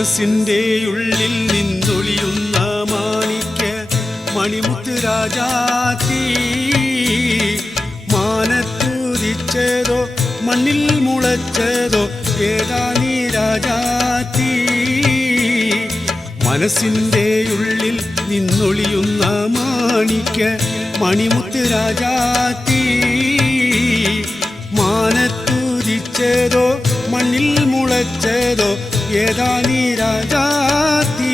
മനസ്സിൻ്റെ ഉള്ളിൽ നിന്നൊളിയുന്ന മാണിക്യ മണിമുത്ത് രാജാത്തി, മാനത്തുദിച്ചതോ മണ്ണിൽ മുളച്ചതോ ഏതാ നീ രാജാത്തി. മനസ്സിൻ്റെ ഉള്ളിൽ നിന്നൊളിയുന്ന മാണിക്യ മണിമുത്ത് രാജാത്തി, മാനത്തുദിച്ചതോ മണ്ണിൽ മുളച്ചതോ ഏതാ നീ രാജാത്തി.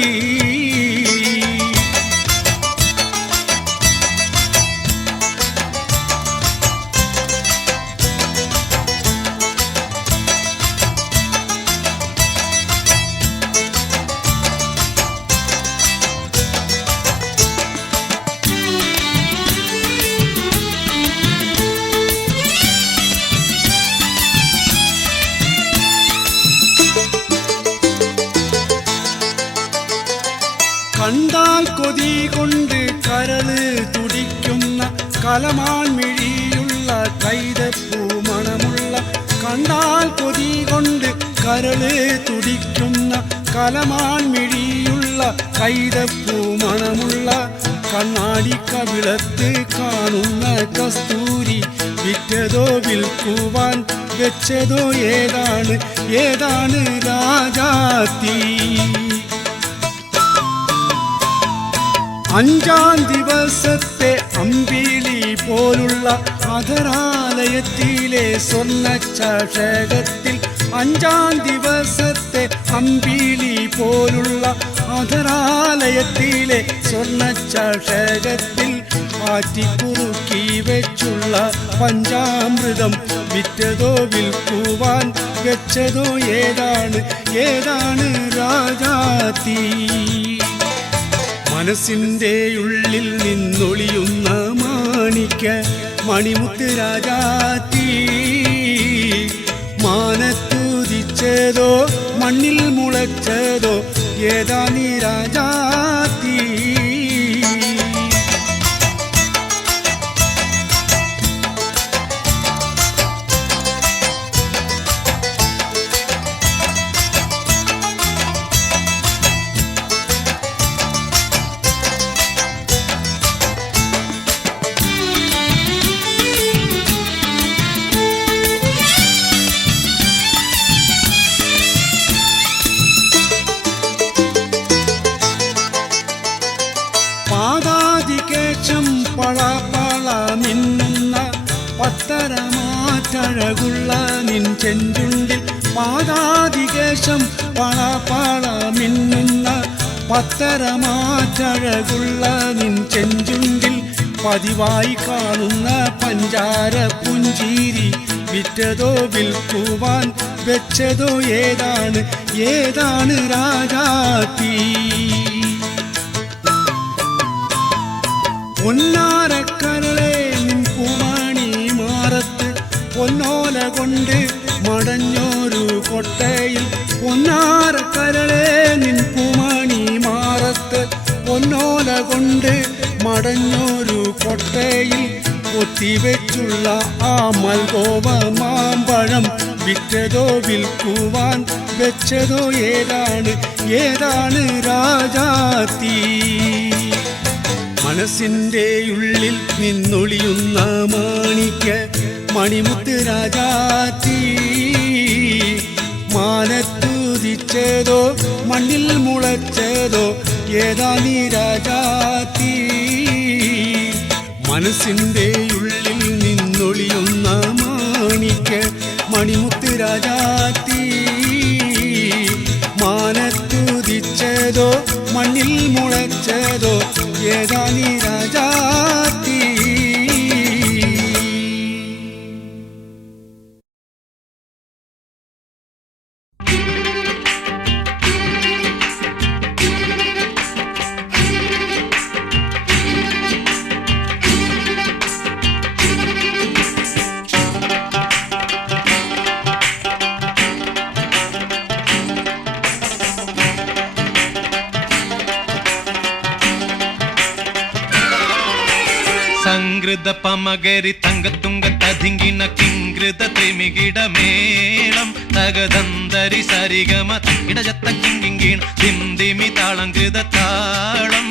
കണ്ടാൽ കൊതി കൊണ്ട് കരള് തുടിക്കുന്ന കലമാൻ മിഴിയുള്ള കൈതപ്പൂ മണമുള്ള, കണ്ടാൽ കൊതി കൊണ്ട് കരള് തുടിക്കുന്ന കലമാൻ മിഴിയുള്ള കൈതപ്പൂ മണമുള്ള, കണ്ണാടി കവിളത്ത് കാണുന്ന കസ്തൂരി വിറ്റതോ വിൽക്കുവാൻ വെച്ചതോ ഏതാണ് ഏതാണ് രാജാത്തി. അഞ്ചാം ദിവസത്തെ അമ്പിളി പോലുള്ള അധരാലയത്തിലെ സ്വർണ്ണ ചഷകത്തിൽ, അഞ്ചാം ദിവസത്തെ അമ്പിളി പോലുള്ള അധരാലയത്തിലെ സ്വർണ്ണ ചഷകത്തിൽ ആറ്റിക്കുറുക്കി വെച്ചുള്ള പഞ്ചാമൃതം വിറ്റതോ വിൽക്കുവാൻ വെച്ചതോ ഏതാണ് ഏതാണ് രാജാത്തി. മനസ്സിൻ്റെ ഉള്ളിൽ നിന്നൊളിയുന്ന മാണിക്യ മണിമുത്ത് രാജാത്തി, മാനത്തുദിച്ചതോ മണ്ണിൽ മുളച്ചതോ ഏതാ നീ രാജാത്തി. പാദാതികേശം പളപള മിന്നുന്ന പത്തരമാറ്റഴകുള്ള നിൻ ചെഞ്ചുണ്ടിൽ, പാദാതികേശം പളപള മിന്നുന്ന പത്തരമാറ്റഴകുള്ള നിൻ ചെഞ്ചുണ്ടിൽ, പതിവായി കാണുന്ന പഞ്ചാര പുഞ്ചിരി വിറ്റതോ വിൽക്കുവാൻ വെച്ചതോ ഏതാണ് ഏതാണ് രാജാത്തി. പൊന്നാരക്കരളെ നിൻ പൂമണി മാറത്ത് പൊന്നോല കൊണ്ട് മടഞ്ഞൊരു കൊട്ടയിൽ, പൊന്നാരക്കരളെ നിൻ പൂമണി മാറത്ത് പൊന്നോല കൊണ്ട് മടഞ്ഞൊരു കൊട്ടയിൽ, ഒത്തിവെച്ചുള്ള ആ മൽഗോവ മാമ്പഴം വിറ്റതോ വിൽക്കുവാൻ വെച്ചതോ ഏതാണ് ഏതാണ് രാജാത്തി. മനസ്സിൻ്റെ ഉള്ളിൽ നിന്നൊളിയുന്ന മാണിക്യ മണിമുത്ത് രാജാത്തി, മാനത്തുദിച്ചതോ മണ്ണിൽ മുളച്ചതോ ഏതാ നീ രാജാത്തി. മനസ്സിൻ്റെ ഉള്ളിൽ നിന്നൊളിയുന്ന മാണിക്യ മണിമുത്ത് രാജാത്തി, മാനത്തുദിച്ചതോ മണ്ണിൽ മുളച്ചതോ ഏതാ നീ രാജാത്തി. സംകൃത പമകരി തങ്കത്തുങ്ക തതിങ്കിണ കിങ്കൃത ത്രിമികിട മേളം തകതന്തരി സരിഗമ ഇടജത്ത കിങ്കിണ ദിന്ദിമി താളം കൃത താളം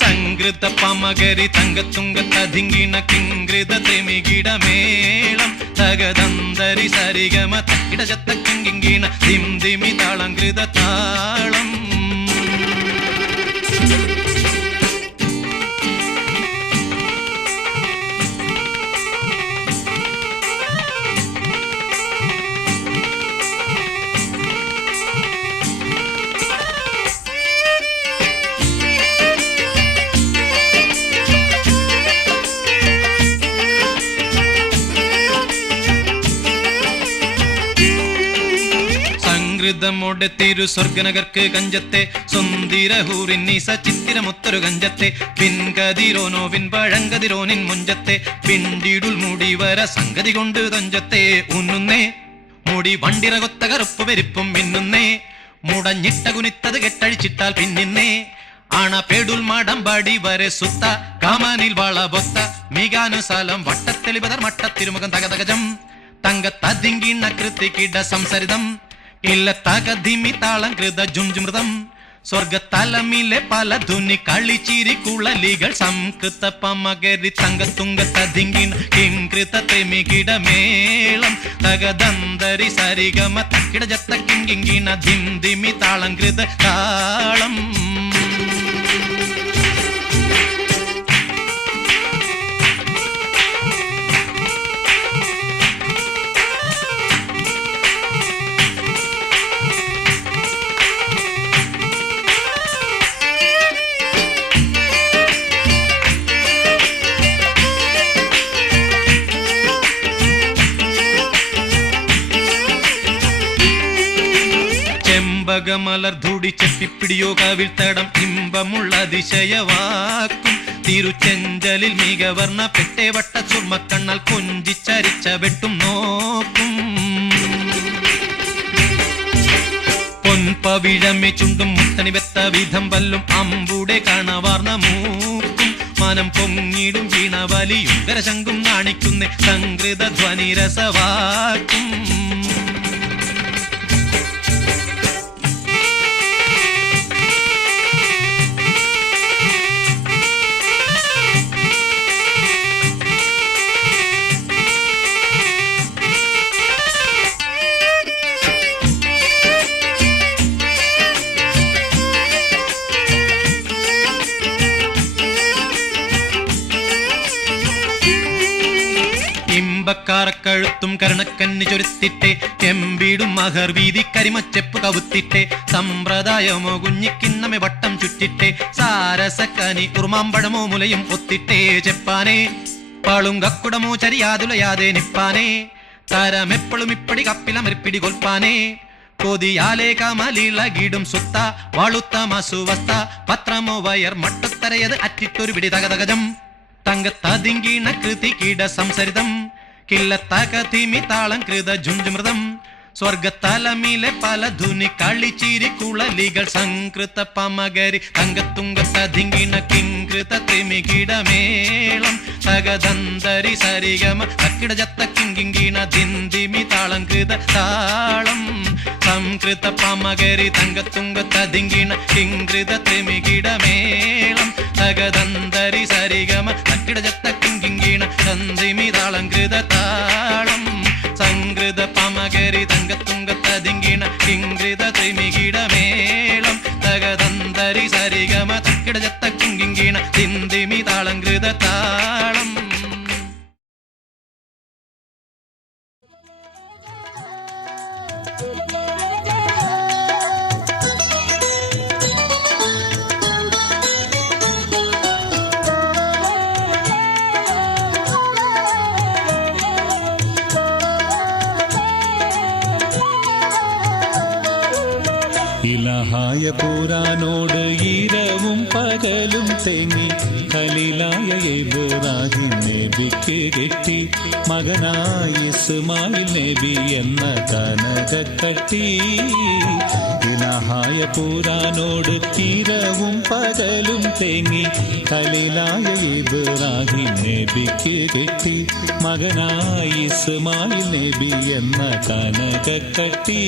സംകൃത പമകരി തങ്കത്തുങ്ക തതിങ്കിണ കിങ്കൃത ത്രിമികിട മേളം തകതന്തരി സരിഗമ ഇടജത്ത കിങ്കിണ ദിന്ദിമി താളം കൃത താളം ോടെ തിരു സ്വർഗനഗർക്ക് കഞ്ചത്തെ സുന്ദിരഹൂറിന്നീസ ചിത്തിരമുത്തൊരു കഞ്ചത്തെ പിൻകതിരോനോവിൻ പഴങ്കതിരോനിൻ മുഞ്ചത്തെ പിണ്ടിടുൽ മുടിവര സംഗതി കൊണ്ട് തഞ്ചത്തെ ഉന്നുന്നേ മുടി വണ്ടിറകൊത്ത കറുപ്പ് പെരിപ്പും മിന്നുന്നേ മുടഞ്ഞിട്ട കുനിത്തത് കെട്ടഴിച്ചിട്ടാൽ പിന്നിന്നേ ആണ പേടുൽ മാടമ്പാടി വരെ സുത്ത കാമാനിൽ വളബൊത്ത മികാനുസാലം വട്ടത്തെളിപതർ മട്ടത്തിരുമുഖം തകതകജം തങ്കത്തതിങ്കിണ കൃതികിട സംസരിതം ഇല്ല തകധിമി താളം കൃത ജുംജുമൃതം സ്വർഗത്തലമിലെ പല ധുനി കളിച്ചിരി കുളലികൾ സംകൃത പമകരി തങ്കത്തുങ്ക തതിങ്കിണ കിങ്കൃത ത്രിമികിട മേളം തകദന്തരി സരിഗമ തക്കിട ജത്ത കിങ്കിണ ധിന്ദിമി താളം കൃത താളം മലർധൂടി ചെപ്പിപ്പിടിയോ കാവിൽ തടം ഇമ്പമുള്ള അതിശയവാക്കും തിരുച്ചെഞ്ചലിൽ മികവർണ്ണ പെട്ടേ വട്ട ചുർമ്മക്കണ്ണാൽ കൊഞ്ചിച്ചരിച്ച വെട്ടും നോക്കും പൊൻപവിഴമേ ചുണ്ടും മുത്തണി വെത്ത വിധം വല്ലും അമ്പൂടെ കാണവാർന്ന മൂക്കും മനം പൊങ്ങിടും വീണ വലിയും കരശങ്കും നാണിക്കുന്ന സംകൃത ധ്വനി രസവാക്കും കഴുത്തും കരുണക്കന്നി ചൊരുത്തിട്ടെ എമ്പീടും മഹർ വീതി കരിമച്ചെപ്പ് കവുത്തിട്ടെ സമ്പ്രദായമോ കുഞ്ഞിക്കിണ്ണമെ വട്ടം ചുറ്റിട്ടെ സാരസക്കനി ഉറുമാമ്പഴമോ മുലയും ഒത്തിട്ടേ ചെപ്പാനെ പാളുങ്കക്കുടമോ ചരിയാതുലയാതെ നിപ്പാനെ തരമെപ്പോഴും ഇപ്പടി കപ്പിലമരിപ്പിടി കൊൽപ്പാനെ കൊതിയാലേ കമലിളകിടും സുത്ത വാളുത്ത മസുവസ്ത പത്രമോ വയർ മട്ടത്തരയത് അറ്റിട്ടൊരു പിടി തകതകജം തങ്കത്തതിങ്കിണ കൃതികിട സംസരിതം കില്ലത്തകതിമി താളം കൃത ജുംജുമൃതം സ്വർഗത്തലമിലെ പല ധുനി കളിച്ചിരി കുളലികൾ സംകൃത പമകരി തങ്കത്തുങ്ക തതിങ്കിണ കിങ്കൃത ത്രിമികിട മേളം തകദന്തരി സരിഗമ തക്കിട ജത്ത കിങ്കിണ ധിന്ദിമി താളം കൃത താളം സംകൃത പമകരി തങ്കത്തുങ്ക തതിങ്കിണ കിങ്കൃത ത്രിമികിട മേളം തകദന്തരി സരിഗമ തക്കിട ജത്ത കിങ്കിണ ധിന്ദിമി താളം കൃത താളം സംകൃത പമകരി തങ്കത്തുങ്ക തതിങ്കിണ കിങ്കൃത ത്രിമികിട മേളം തകദന്തരി സരിഗമ തക്കിട ജത്ത കിങ്കിണ ധിന്ദിമി താളം കൃത താളം ഇലഹായ പുരാനോട് ഈരവും പകലും തെന്നി ഖലീലായ ഇബ്രാഹിം നബി നബിക്ക് കിട്ടി മകനായി ഇസ്മായിൽ നബി എന്ന കനകക്കട്ടി. ഇലാഹായ പുരാനോട് ഇരവും പകലും തേങ്ങി ഖലീലായ ഇബ്രാഹിം നബിക്ക് കിട്ടി മകനായി ഇസ്മായിൽ നബി എന്ന കനകക്കട്ടി.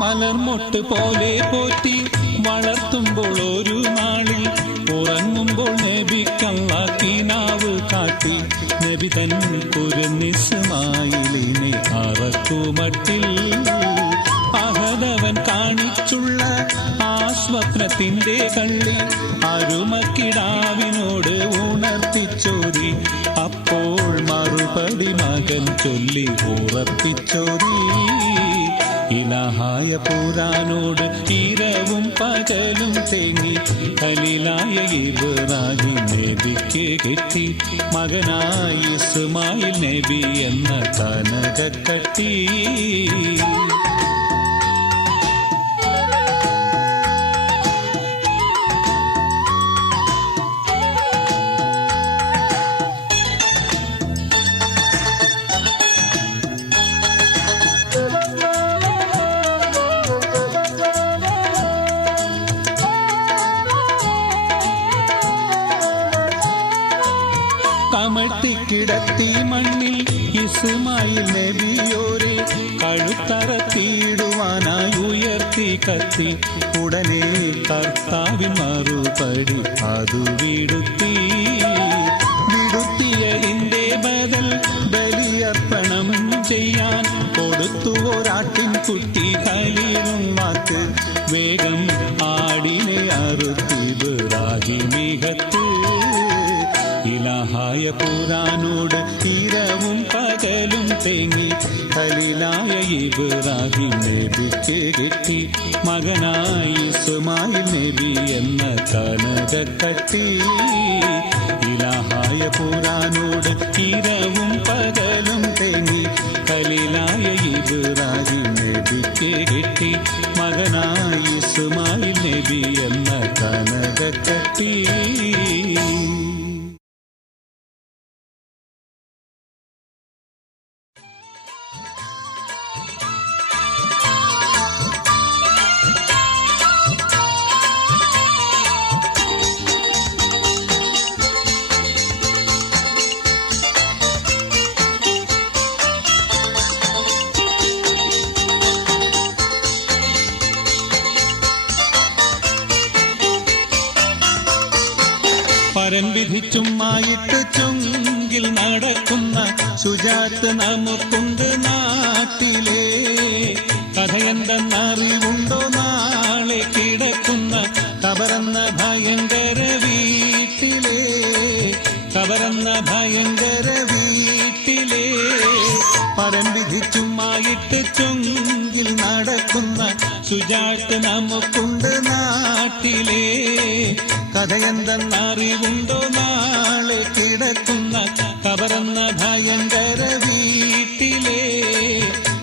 മലർമൊട്ട് പോലെ പോറ്റി വളർത്തുമ്പോൾ ഒരു നാളിൽ ഉറങ്ങുമ്പോൾ നബിക്കല്ലാഹ് കിനാവ് കാട്ടി നബി തൻ കുരുന്നിസ്മായിലിനെ അറക്കുമട്ടിൽ. അഹദവൻ കാണിച്ചുള്ള ആ സ്വപ്നത്തിന്റെ കള്ളി അരുമക്കിടാവിനോട് ഉണർത്തിച്ചോരി. അപ്പോൾ മറുപടി മകൻ ചൊല്ലി ഉറപ്പിച്ചോരി. ഇലാഹായ പുരാനോട് ഇരവും പകലും തേങ്ങി ഖലീലായ ഇബ്രാഹിം നബിക്ക് കിട്ടി മകനായി ഇസ്മായിൽ നബി എന്ന കനകക്കട്ടി. കമഴ്ത്തിക്കിടത്തി മണ്ണിൽ ഇസ്മായിൽ നബിയോരെ കഴുത്തറത്തിയിടുവാനായി ഉയർത്തി കത്തി. ഉടനെ കർത്താവിൻ മറുപടി അതു വിടുത്തി. വിടുത്തിയതിന്റെ ബദൽ ബലിയർപ്പണം ചെയ്യാൻ കൊടുത്തു ഒരാട്ടിൻ കുട്ടി ഖലീലുള്ളാഹ്ക്ക്. വേഗം ആടിനെ അറുത്തി ഇബ്രാഹിമിഹത്ത്. ഇലാഹായ പുരാനോട് ഇരവും പകലും തേങ്ങി ഖലീലായ ഇബ്രാഹിം നബിക്ക് കിട്ടി മകനായി ഇസ്മായിൽ നബി എന്ന കനകക്കട്ടി. ഇലാഹായ പുരാനോട് ഇരവും പകലും തേങ്ങി ഖലീലായ ഇബ്രാഹിം നബിക്ക് കിട്ടി മകനായി ഇസ്മായിൽ നബി എന്ന കനകക്കട്ടി. പരൻ വിധിച്ചുമായിട്ട് ചുങ്കിൽ നടക്കുന്ന ശുചാത്ത് നമുക്കുണ്ട് നാട്ടിലെ. കഥയെന്തെന്നറിവുണ്ടോ നാളെ കിടക്കുന്ന കബറെന്ന ഭയങ്കര വീട്ടിലെ. കബറെന്ന ഭയങ്കര വീട്ടിലെ. പരൻ വിധിച്ചുമായിട്ട് ചുങ്കിൽ നടക്കുന്ന ശുചാത്ത് നമുക്കുണ്ട് നാട്ടിലെ. കഥയെന്തെന്നറിവുണ്ടോ നാളെ കിടക്കുന്ന കബറെന്ന ഭയങ്കര വീട്ടിലെ.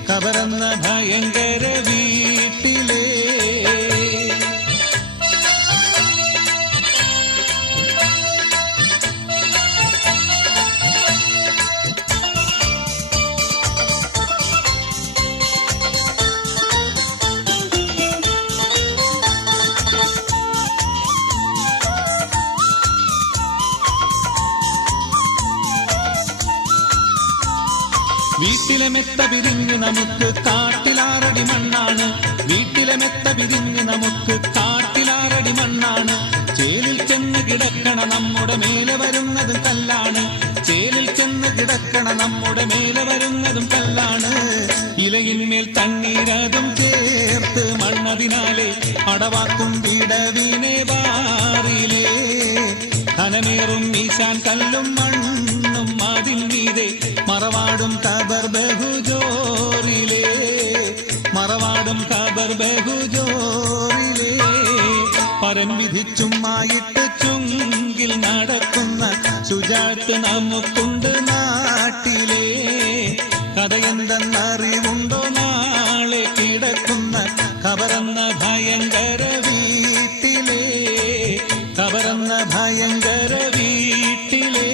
കബറെന്ന ഭയങ്കര വീട്ടിലെ. വീട്ടിലെ മെത്ത പിരിഞ്ഞ് നമുക്ക് കാട്ടിലാറടി മണ്ണാണ്. വീട്ടിലെ മെത്ത പിരിഞ്ഞ് നമുക്ക് കാട്ടിലാറടി മണ്ണാണ്. ചേലിൽ ചെന്ന് കിടക്കണ നമ്മുടെ മേലെ വരുന്നതും കല്ലാണ്. ചേലിൽ ചെന്ന് കിടക്കണ നമ്മുടെ മേലെ വരുന്നതും കല്ലാണ്. ഇലയിന്മേൽ തണ്ണീരതും ചേർത്ത് മണ്ണതിനാലെ അടവാക്കും വിടവിനെ വാറിലേ. ധനമേറും വീശാൻ കല്ലും മണ്ണും അതിൻ മീതെ മറവാടും കബർ ബഹുജോറിലേ. മറവാ ജോറിലേ പരം വിധിച്ചുമായിട്ട് ചുങ്കിൽ നടക്കുന്ന ശുചാറ്റ് നമുക്കുണ്ട് നാട്ടിലേ കഥയെന്തെന്നറിവുണ്ടോ നാളെ കിടക്കുന്ന ഖബറെന്ന ഭയങ്കര വീട്ടിലേ ഖബറെന്ന ഭയങ്കര വീട്ടിലേ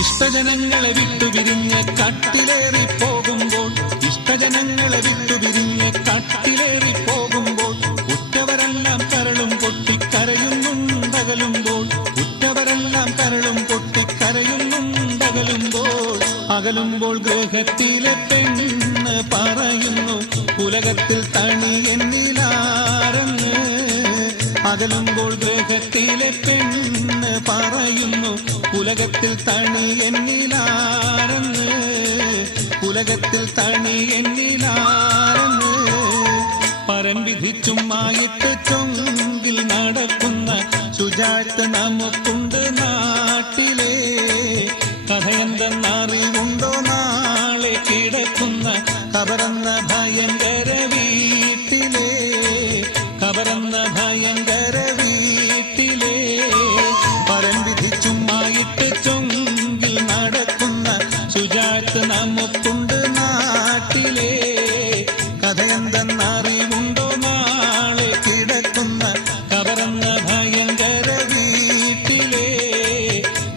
ഇഷ്ടജനങ്ങളെ വിട്ടുപിരിഞ്ഞ് കട്ടിലേറി പോകുമ്പോൾ ഇഷ്ടജനങ്ങളെ വിട്ടുപിരിഞ്ഞ് കട്ടിലേറി പോകുമ്പോൾ ഉറ്റവരെല്ലാം കരളും പൊട്ടിക്കരയുന്നുണ്ടകലുമ്പോൾ ഉറ്റവരെല്ലാം കരളും പൊട്ടിക്കരയുന്നുണ്ടകലുമ്പോൾ അകലുമ്പോൾ ഗൃഹത്തിലെ പെണ്ണ് പറയുന്നു ഉലകത്തിൽ തണി എന്നിലാരെന്ന് അകലുമ്പോൾ ഗൃഹത്തിലെ പെണ്ണ് പറയുന്നു ഉലകത്തിൽ തണി എന്നിലാരെന്ന് ഉലകത്തിൽ തണി എന്നിലാരെന്ന് പരം വിധിച്ചുമായിട്ട് ചൊങ്കിൽ നടക്കുന്ന ശുചാറ്റ് നമുക്കുണ്ട് നാട്ടിലേ കഥയെന്തെന്നറിവുണ്ടോ നാളെ കിടക്കുന്ന ഖബറെന്ന ഭയങ്കര വീട്ടിലേ ഖബറെന്ന ഭയങ്കര വീട്ടിലേ പരം വിധിച്ചുമായിട്ട് ചൊങ്കിൽ നടക്കുന്ന ശുചാറ്റ് നമുക്കുണ്ട് നാട്ടിലേ കഥയെന്തെന്നറിവുണ്ടോ നാളെ കിടക്കുന്ന ഖബറെന്ന ഭയങ്കര വീട്ടിലേ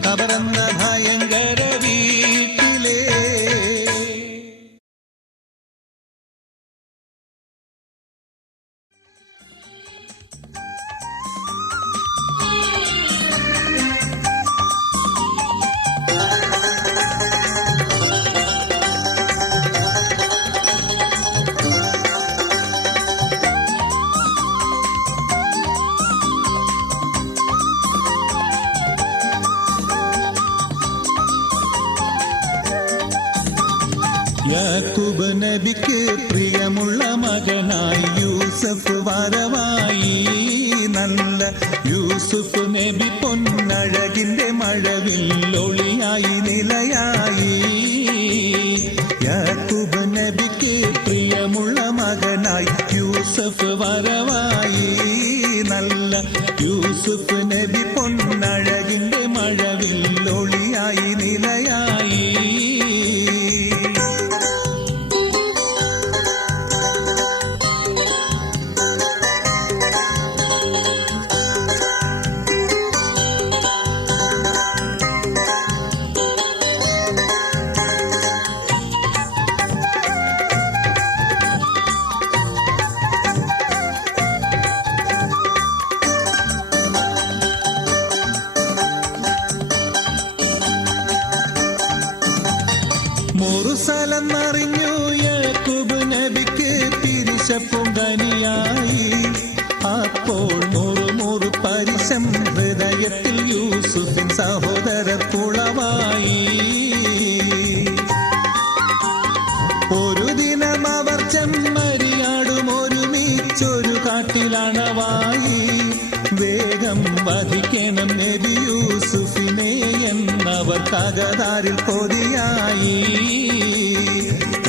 ഖബറെന്ന ഭയങ്കര വീട്ടിലേ യാക്കൂബ് നബിക്ക് പ്രിയമുള്ള മകനായി യൂസഫ് വരവായി നല്ല യൂസുഫ് നബി പൊന്നഴകിന്റെ മഴവിൽ ഒളിയായി നിലയായി യാക്കൂബ് നബിക്ക് പ്രിയമുള്ള മകനായി യൂസഫ് വരവായി നല്ല യൂസുഫ് നബി പൊന്നഴകിന്റെ മഴവിൽ ഒളിയായി നിലയായി മുറുസലെന്നറിഞ്ഞു യാക്കൂബ് നബിക്ക് പിരിശപ്പും ധനിയായി അപ്പോൾ മുറുമുറു പരിശം ഹൃദയത്തിൽ യൂസുഫിൻ സഹോദര പുളവായി ഒരു ദിനം അവർ ചെമ്മരിയാടും ഒരുമിച്ചൊരു കാട്ടിലണവായി വേഗം വധിക്കണം നബി യൂസുഫിനെ എന്നവർ കകതാരിൽ പൊതിയായി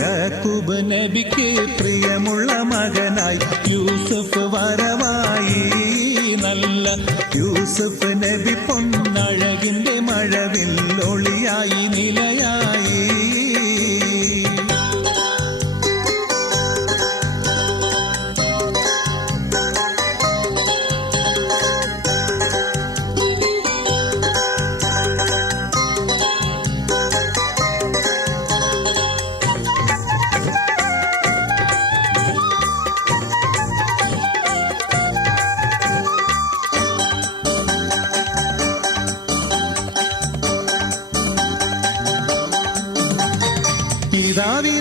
യാക്കൂബ് നബിക്ക് പ്രിയമുള്ള മകനായി യൂസുഫ് വരവായി നല്ല യൂസുഫ് നബി പൊന്നഴകിന്റെ മഴവിൽ ഒളിയായി നിലയായി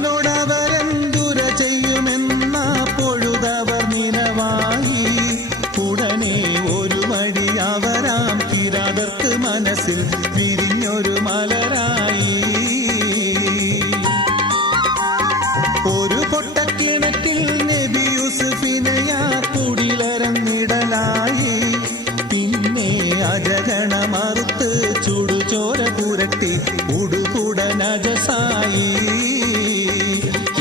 പിതാവിനോടവരെന്തുര ചെയ്യുമെന്ന പൊഴുതവർ നിലവായി ഉടനെ ഒരു വഴി അവരാം കിരാതർക്ക് മനസ്സ് മനസ്സിൽ വിരിഞ്ഞൊരു മലരായി. ഒരു പൊട്ടക്കിണറ്റിൽ നബി യൂസുഫിനെയാ കുടിലരന്നിടലായി. പിന്നെ അജഗണമറുത്ത് ചുടുചോര പുരട്ടി ഉടുകുട നജസായി.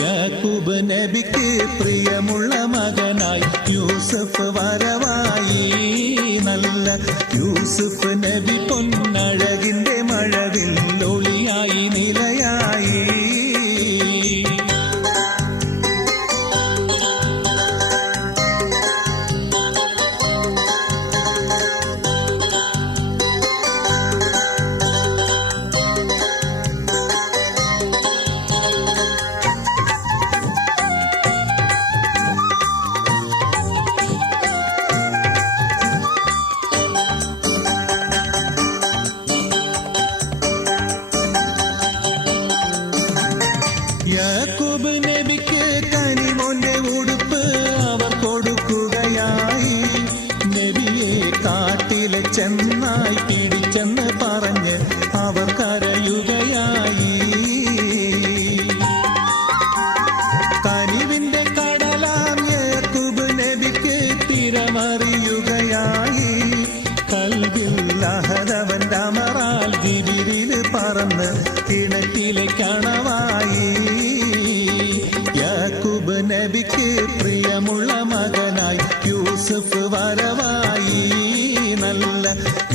യാക്കൂബ് നബിക്ക് പ്രിയമുള്ള മകനായി യൂസുഫ് വരവായി. നല്ല യൂസുഫ് നബി പൊന്നഴകിന്റെ മഴവിൽ ഒളിയായി നിലയായി. യാക്കൂബ് നബിക്ക് കനിമോന്റെ ഉടുപ്പ് അവർ കൊടുക്കുകയായി. നബിയെ കാട്ടിലെ ചെന്നായി പിടിച്ചെന്ന് പറഞ്ഞ് അവർ കരയുകയായി. കനിവിന്റെ കടലാം യാക്കൂബ് നബിക്ക് തിരമറിയുകയായി. കൽബിൽ അഹദവന്റെ അമറാൽ ജിബിരിൽ പറന്ന് കിണറ്റിലെ കണവായി. യാക്കൂബ് നബിക്ക് പ്രിയമുള്ള മകനായി യൂസുഫ് വരവായി. നല്ല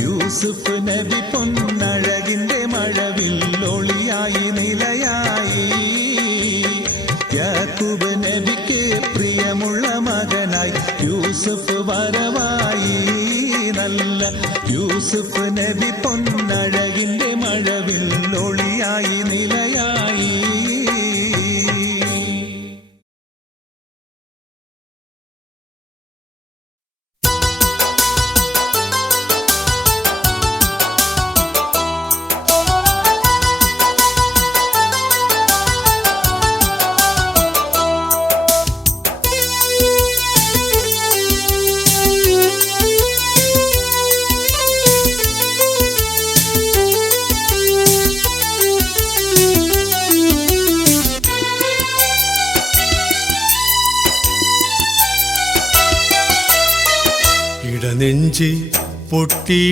യൂസുഫ് നബി പൊന്നഴകിന്റെ മഴവിൽ ഒളിയായി നിലയായി. യാക്കൂബ് നബിക്ക് പ്രിയമുള്ള മകനായി യൂസുഫ് വരവായി. നല്ല യൂസുഫ് നബി പൊന്നഴകിന്റെ മഴവിൽ ഒളിയായി നിലയായി. നെഞ്ച് പൊട്ടി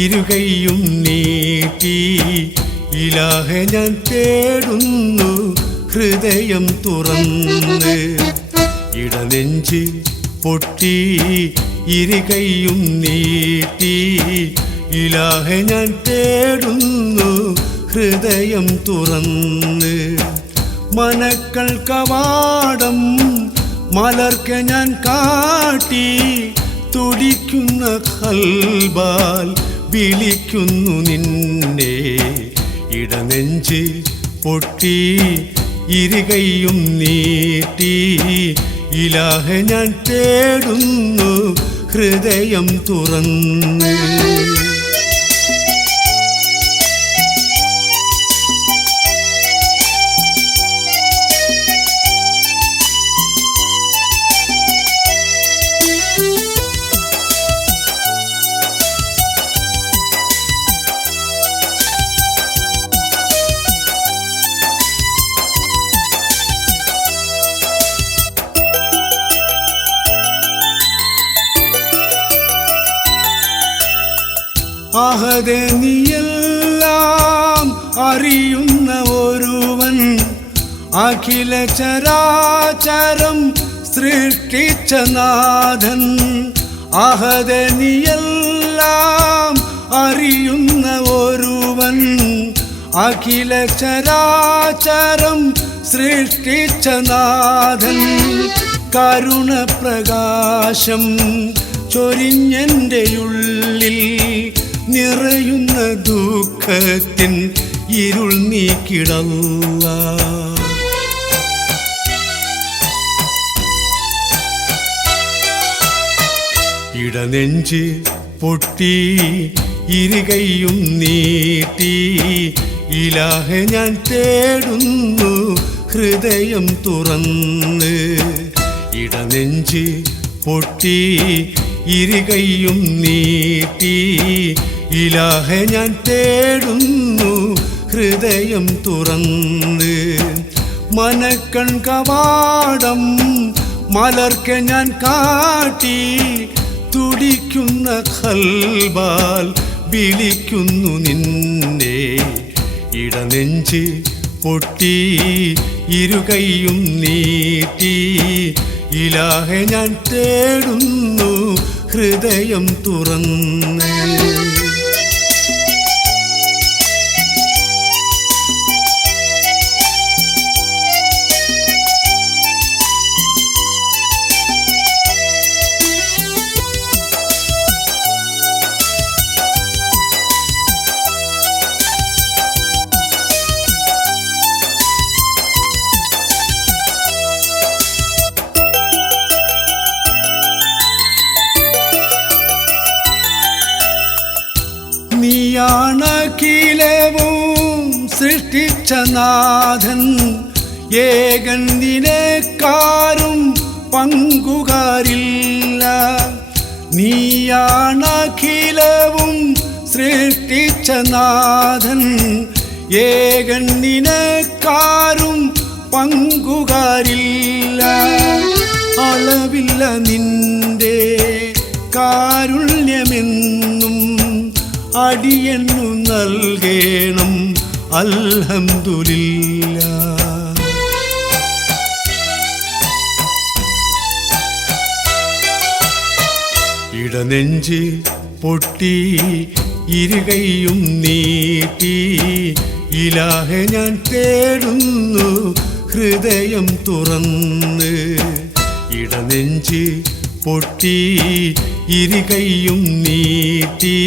ഇരുകൈയും നീട്ടി ഇലാഹ ഞാൻ തേടുന്നു ഹൃദയം തുറന്ന്. ഇടനെഞ്ച് പൊട്ടി ഇരുകൈയും നീട്ടി ഇലാഹ ഞാൻ തേടുന്നു ഹൃദയം തുറന്ന്. മനക്കൾ കവാടം മലർക്കെ ഞാൻ കാട്ടി തുടിക്കുന്ന ഖൽബാൽ വിളിക്കുന്നു നിന്നെ. ഇടനെഞ്ച് പൊട്ടി ഇരുകൈയും നീട്ടി ഇലാഹ ഞാൻ തേടുന്നു ഹൃദയം തുറന്ന്. അഹദേ നീയെല്ലാം അറിയുന്ന ഒരുവൻ അഖില ചരാചരം സൃഷ്ടിച്ച നാഥൻ. അഹദേ നീയെല്ലാം അറിയുന്ന ഒരുവൻ അഖില ചരാചരം സൃഷ്ടിച്ച നാഥൻ. കരുണപ്രകാശം ചൊരിഞ്ഞെൻ്റെ ഉള്ളിൽ നിറയുന്ന ദുഃഖത്തിൻ ഇരുൾ നീക്കിടല്ലാ. ഇടനെഞ്ച് പൊട്ടി ഇരുകൈയും നീട്ടി ഇലാഹ ഞാൻ തേടുന്നു ഹൃദയം തുറന്ന്. ഇടനെഞ്ച് പൊട്ടി ഇരുകൈയും നീട്ടി ഇലാഹെ ഞാൻ തേടുന്നു ഹൃദയം തുറന്ന്. മനക്കൺ കവാടം മലർക്കെ ഞാൻ കാട്ടി തുടിക്കുന്ന ഖൽബാൽ വിളിക്കുന്നു നിന്നെ. ഇടനെഞ്ച് പൊട്ടി ഇരുകൈയും നീട്ടി ഇലാഹെ ഞാൻ തേടുന്നു ഹൃദയം തുറന്ന്. നീയാണഖിലവും സൃഷ്ടിച്ച നാഥൻ, ഏകൻ നിനക്കാരും പങ്കുകാരില്ല. നീയാണഖിലവും സൃഷ്ടിച്ച നാഥൻ, ഏകൻ നിനക്കാരും പങ്കുകാരില്ല. അളവില്ല നിന്റെ കാരുണ്യമെന്നും അടിയന്നു നൽകേണം അൽഹംദുലില്ലാഹ്. ഇടനെഞ്ച് പൊട്ടി ഇരുകൈയും നീട്ടി ഇലാഹെ ഞാൻ തേടുന്നു ഹൃദയം തുറന്ന്. ഇടനെഞ്ച് പൊട്ടി ഇരുകൈയും നീട്ടി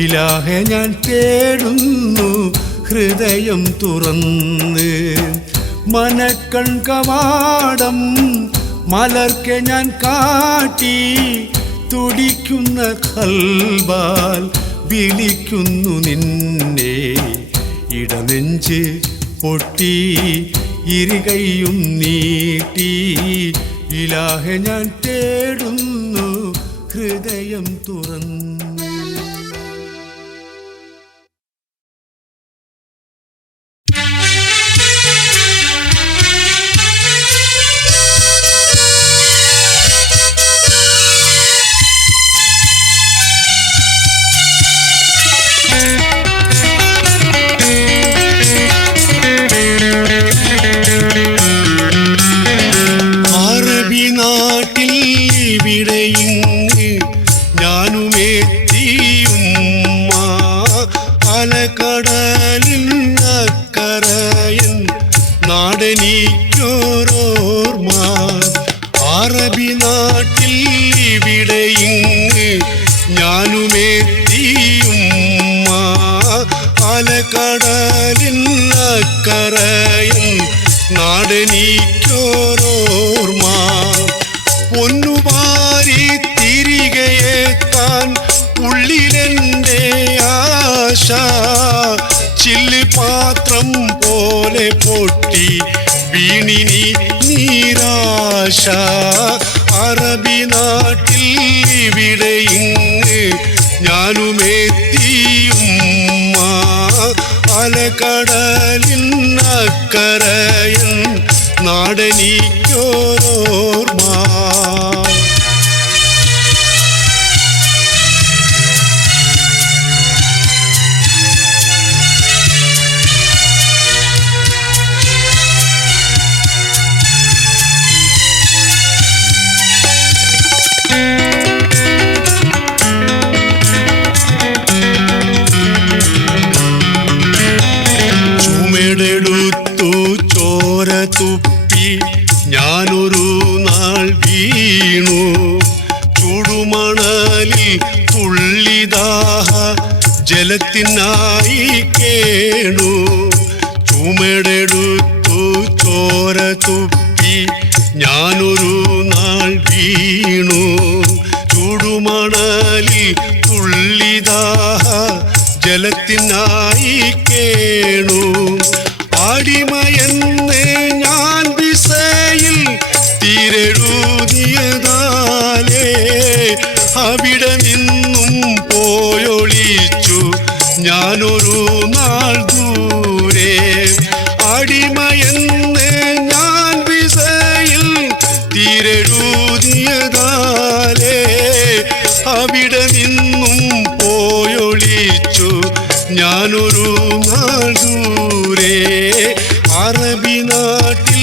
ഇലാഹെ ഞാൻ തേടുന്നു ഹൃദയം തുറന്ന്. മനക്കൺ കവാടം മലർക്കെ ഞാൻ കാട്ടി തുടിക്കുന്ന ഖൽബാൽ വിളിക്കുന്നു നിന്നെ. ഇടനെഞ്ച് പൊട്ടി ഇരുകൈയും നീട്ടി ഇലാഹെ ഞാൻ തേടുന്നു ഹൃദയം തുറന്ന്. അറബി നാട്ടിൽ ഇവിടെയിങ്ങ് ഞാനുമെത്തിയുമ്മ, അലകടലിൻ അക്കരയൻ നാടെനിക്കൊരോർമ്മ. അറബി നാട്ടിൽ ഇവിടെയിങ്ങ് ഞാനുമെത്തിയുമ്മ, അലകടലിൻ അക്കരയൻ നാടെനിക്കൊരോർമ്മ. പൊന്നുപാരി തിരികെയെത്താൻ ഉള്ളിലെൻ്റെ ആശ, ചില്ലുപാത്രം പോലെ പൊട്ടി വീണിനി നിരാശ. അറബി നാട്ടിൽ ഇവിടെയിങ്ങ് ഞാനുമെത്തിയുമ്മ, അലകടലിൻ അക്കരയൻ നാടെനിക്കൊരോർമ്മ. ചുമടെടുത്തു ചോര തുപ്പി ഞാനൊരു നാൾ വീണു, ചുടുമണലിൽ തുള്ളിദാഹ ജലത്തിനായി കേണു. ചുമടെടുത്തു ചോര തുപ്പി ഞാനൊരു നാൾ വീണു, ചുടുമണലിൽ തുള്ളിദാഹ ജലത്തിനായി കേണു. അടിമയെന്ന് ഞാൻ വിസയിൽ തീരെഴുതിയതാലേ അവിടെ നിന്നും പോയൊളി ഞാനൊരു നാൾ ദൂരെ അടിമയെന്ന് ഞാൻ വിസയിൽ തിരെഴുതിയതാലേ അവിടെ നിന്നും പോയൊളിച്ചു ഞാനൊരു നാൾ ദൂരെ അറബി നാട്ടിൽ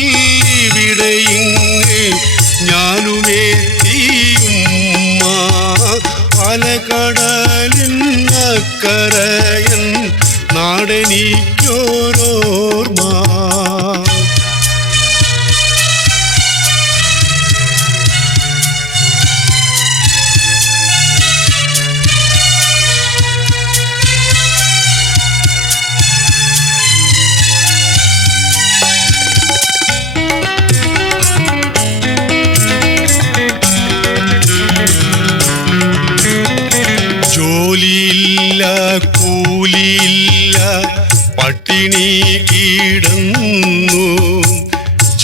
ഇവിടെയിങ്ങ് ഞാനുമെത്തിയുമ്മ പല കടലിനക്കരയൻ നാടെനിക്കോരോർമ്മ ജോലിയില്ല കൂലിയില്ല പട്ടിണി കിടന്നു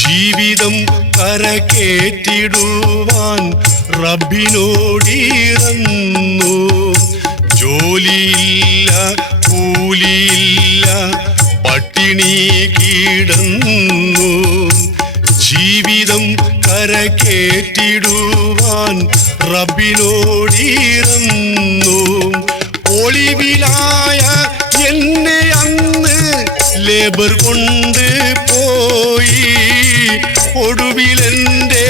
ജീവിതം കരകേറ്റിടുവാൻ റബ്ബിനോടിറന്നു ജോലിയില്ല കൂലിയില്ല പട്ടിണി കിടന്നു ജീവിതം കരകേറ്റിടുവാൻ റബ്ബിനോടിറന്നു ഒളിവിലായ എന്നെ അന്ന് ലേബർ കൊണ്ട് പോയി ഒടുവിലെൻ്റെ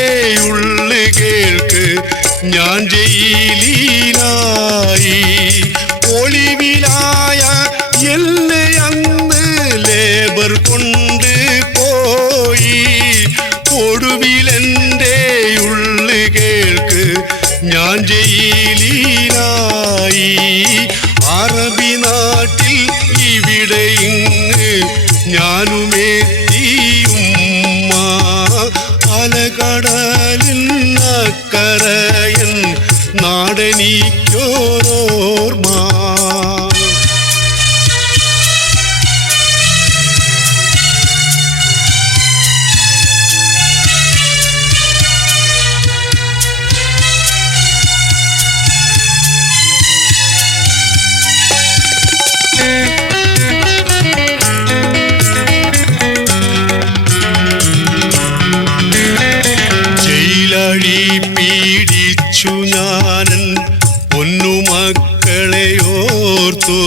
ഉള്ളു കേൾക്ക് ഞാൻ ജയിലിലായി ഒളിവിലായ എന്നെ അന്ന് ലേബർ കൊണ്ട് പോയി ഒടുവിലെൻ്റെ ഉള്ളു കേൾക്ക് ഞാൻ ജയിലിലായി അറബി നാട്ടിൽ ഇവിടെയിങ്ങ് ഞാനുമെത്തിയുമ്മ അലകടലിൻ അക്കരയൻ നാടെനിക്കോരോർമ്മ ജയിലഴി പീഡിച്ചു ഞാനൻ പൊന്നുമക്കളെ ഓർത്തു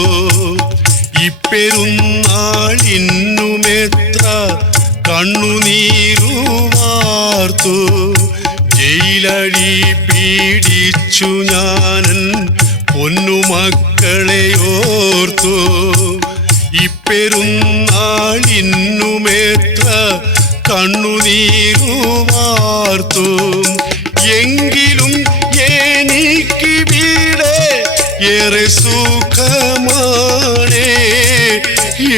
ഇപ്പെരുന്നാളിന്നുമെത്ര കണ്ണുനീരു വാർത്തു ജയിലഴി പീഡിച്ചു ഞാനൻ പൊന്നുമക്കളെ ഓർത്തു ഇപ്പെരുന്നാളിന്നുമെത്ര കണ്ണുനീരു വാർത്തു എങ്കിലും എനിക്ക് വീട് ഏറെ സുഖമാണേ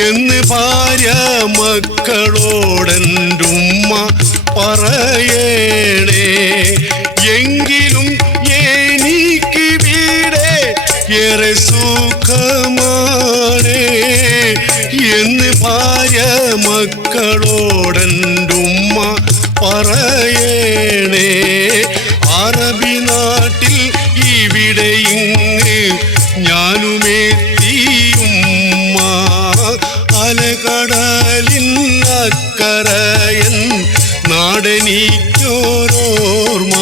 എന്ന് ഭാര്യ മക്കളോടെൻ്റുമ്മ പറയണേ എങ്കിലും എനിക്ക് വീട് ഏറെ സുഖമാണേ എന്ന് ഭാര്യ മക്കളോടെൻ്റുമ്മ പറയണേ അറബി നാട്ടിൽ ഇവിടെയിങ്ങ് ഞാനുമെത്തിയുമ്മ അലകടലിൻ അക്കരയൻ നാടെനിക്കോരോർമ്മ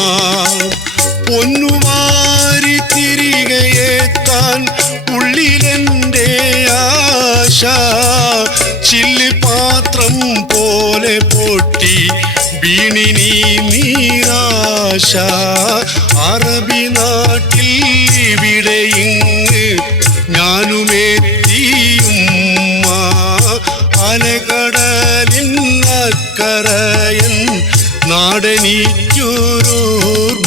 പൊന്നുവാരി തിരികെ എത്താൻ ഉള്ളിലെൻ്റെ ആശ ചില്ല് പാത്രം പോലെ പൊട്ടി വീണിനി നിരാശ അറബി നാട്ടിൽ ഇവിടെയിങ്ങ് ഞാനുമെത്തിയുമ്മ അലകടലിൻ അക്കരയൻ നാടെനിക്കോരോർമ്മ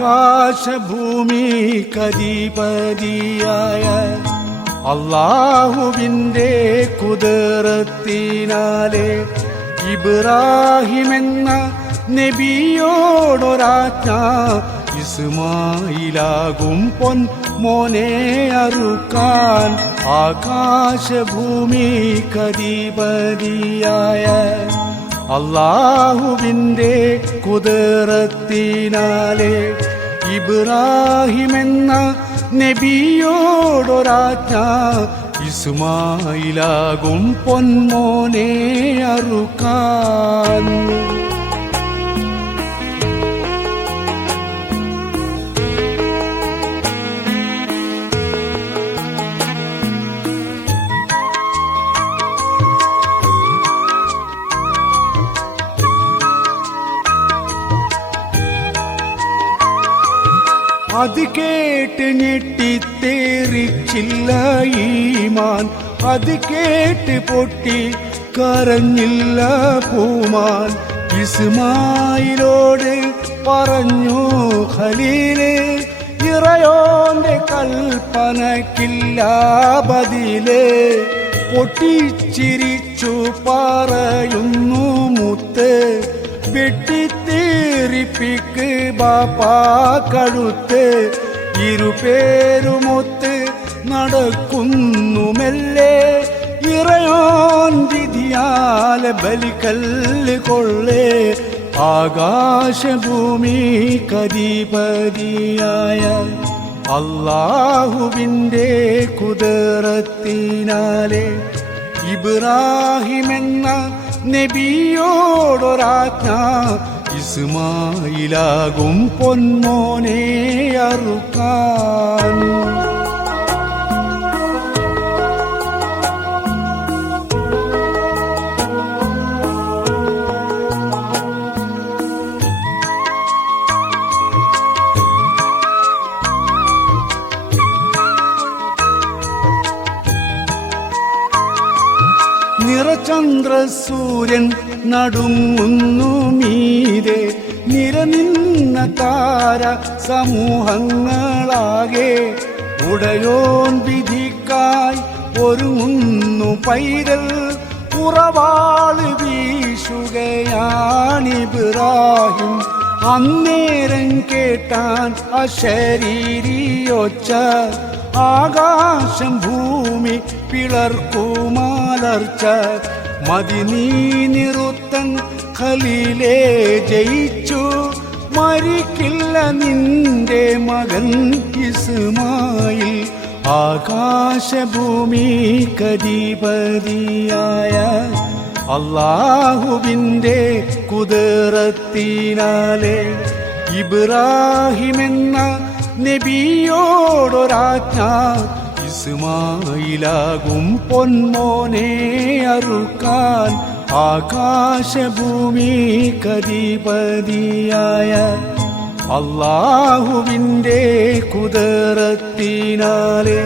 ആകാശഭൂമി കരീപതിയായ അല്ലാഹുവിൻ്റെ കുദറത്തിനാലെ ഇബ്രാഹിമെന്ന നബിയോടൊരാജ്ഞ ഇസ്മായിലാകും പൊൻ മോനെ അറുക്കാൻ ആകാശഭൂമി കധിപതിയായ അല്ലാഹുവിൻ്റെ കുദറത്തിനാലെ ഇബ്രാഹിമെന്ന നബിയോടൊരാജ്ഞ ഇസ്മായിലാകും പൊന്മോനെ അറുക്കാൻ അത് കേട്ട് ഞെട്ടിത്തേറിച്ചില്ല ഈമാൻ, അത് കേട്ട് പൊട്ടി കരഞ്ഞില്ല പൂമാൻ. ഇസ്മായിലോട് പറഞ്ഞു ഖലീല്, ഇറയോന്റെ കൽപ്പനക്കില്ല ബദില്. പൊട്ടിച്ചിരിച്ചു പറയുന്നു മുത്ത്, വെട്ടിത്തേറിപ്പിക്ക് ബാപ്പാ കഴുത്ത്. ഇരുപേരുമൊത്ത് നടക്കുന്നു മെല്ലെ, ഇറയോൻ വിധിയാൽ ബലിക്കല്ല് കൊള്ളേ. ആകാശഭൂമി കധിപതിയായ അല്ലാഹുവിൻ്റെ കുദറത്തിനാലെ ഇബ്രാഹിമെന്ന നബിയോടൊരാജ്ഞ ഇസ്മായിലാകും പൊന്മോനെ അറുക്കാൻ. നിറചന്ദ്രസൂര്യൻ നടുങ്ങുന്നു മീതെ, നിരനിന്ന താര സമൂഹങ്ങളാകെ. ഉടയോൻ വിധിക്കായി ഒരുങ്ങുന്നു പൈതൽ, ഉറവാള് വീശുകയാണിബ്രാഹിം. അന്നേരം കേട്ടാൻ അശരീരിയൊച്ച, ആകാശം ഭൂമി പിളർക്കുമാലർച്ച. മദിനീ നിറുത്തൻ ഖലീലേ ജയിച്ചു, മരിക്കില്ല നിന്റെ മകൻ ഇസ്മായിൽ. ആകാശഭൂമി കധിപതിയായ അല്ലാഹുവിൻ്റെ കുദറത്തിനാലെ ഇബ്രാഹിമെന്ന നബിയോടൊരാജ്ഞ ഇസ്മായിലാകും പൊന്മോനെ അറുക്കാൻ. ആകാശഭൂമി കധിപതിയായ അല്ലാഹുവിൻ്റെ കുദറത്തിനാലെ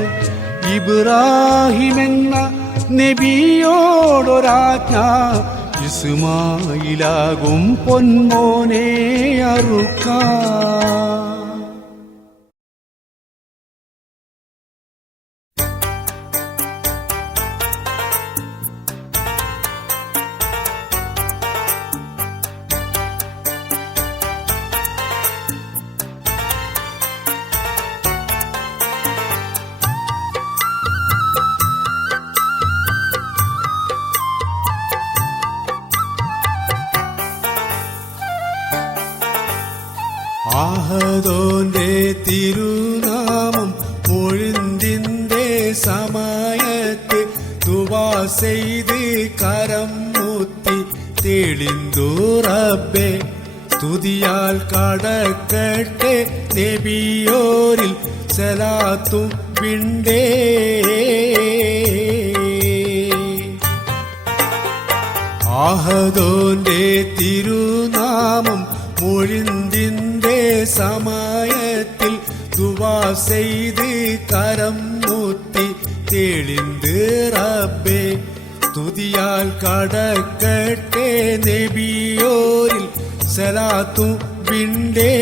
ഇബ്രാഹിമെന്ന നബിയോടൊരാജ്ഞ ഇസ്മായിലാകും പൊന്മോനെ അറുക്കാൻ. ആഹദോന്റെ തിരുനാമം പൊഴുന്തിന്റെ സമയത്ത് ദുആ ചെയ്ത് കരം മുത്തി തെളിന്തു റബ്ബേ. സ്തുതിയാൽ കടക്കട്ടെ നബിയോരിൽ സലാത്തും വിണ്ടേ. ആഹദോന്റെ തിരുനാമം മൊഴിന്തിന്റെ സമയത്തിൽ ദുആ ചെയ്ത് കരം മുത്തി തെളിന്ത് റബ്ബേ. സ്തുതിയാൽ കടക്കട്ടെ നബിയോരിൽ സലാത്തും വിണ്ടേ.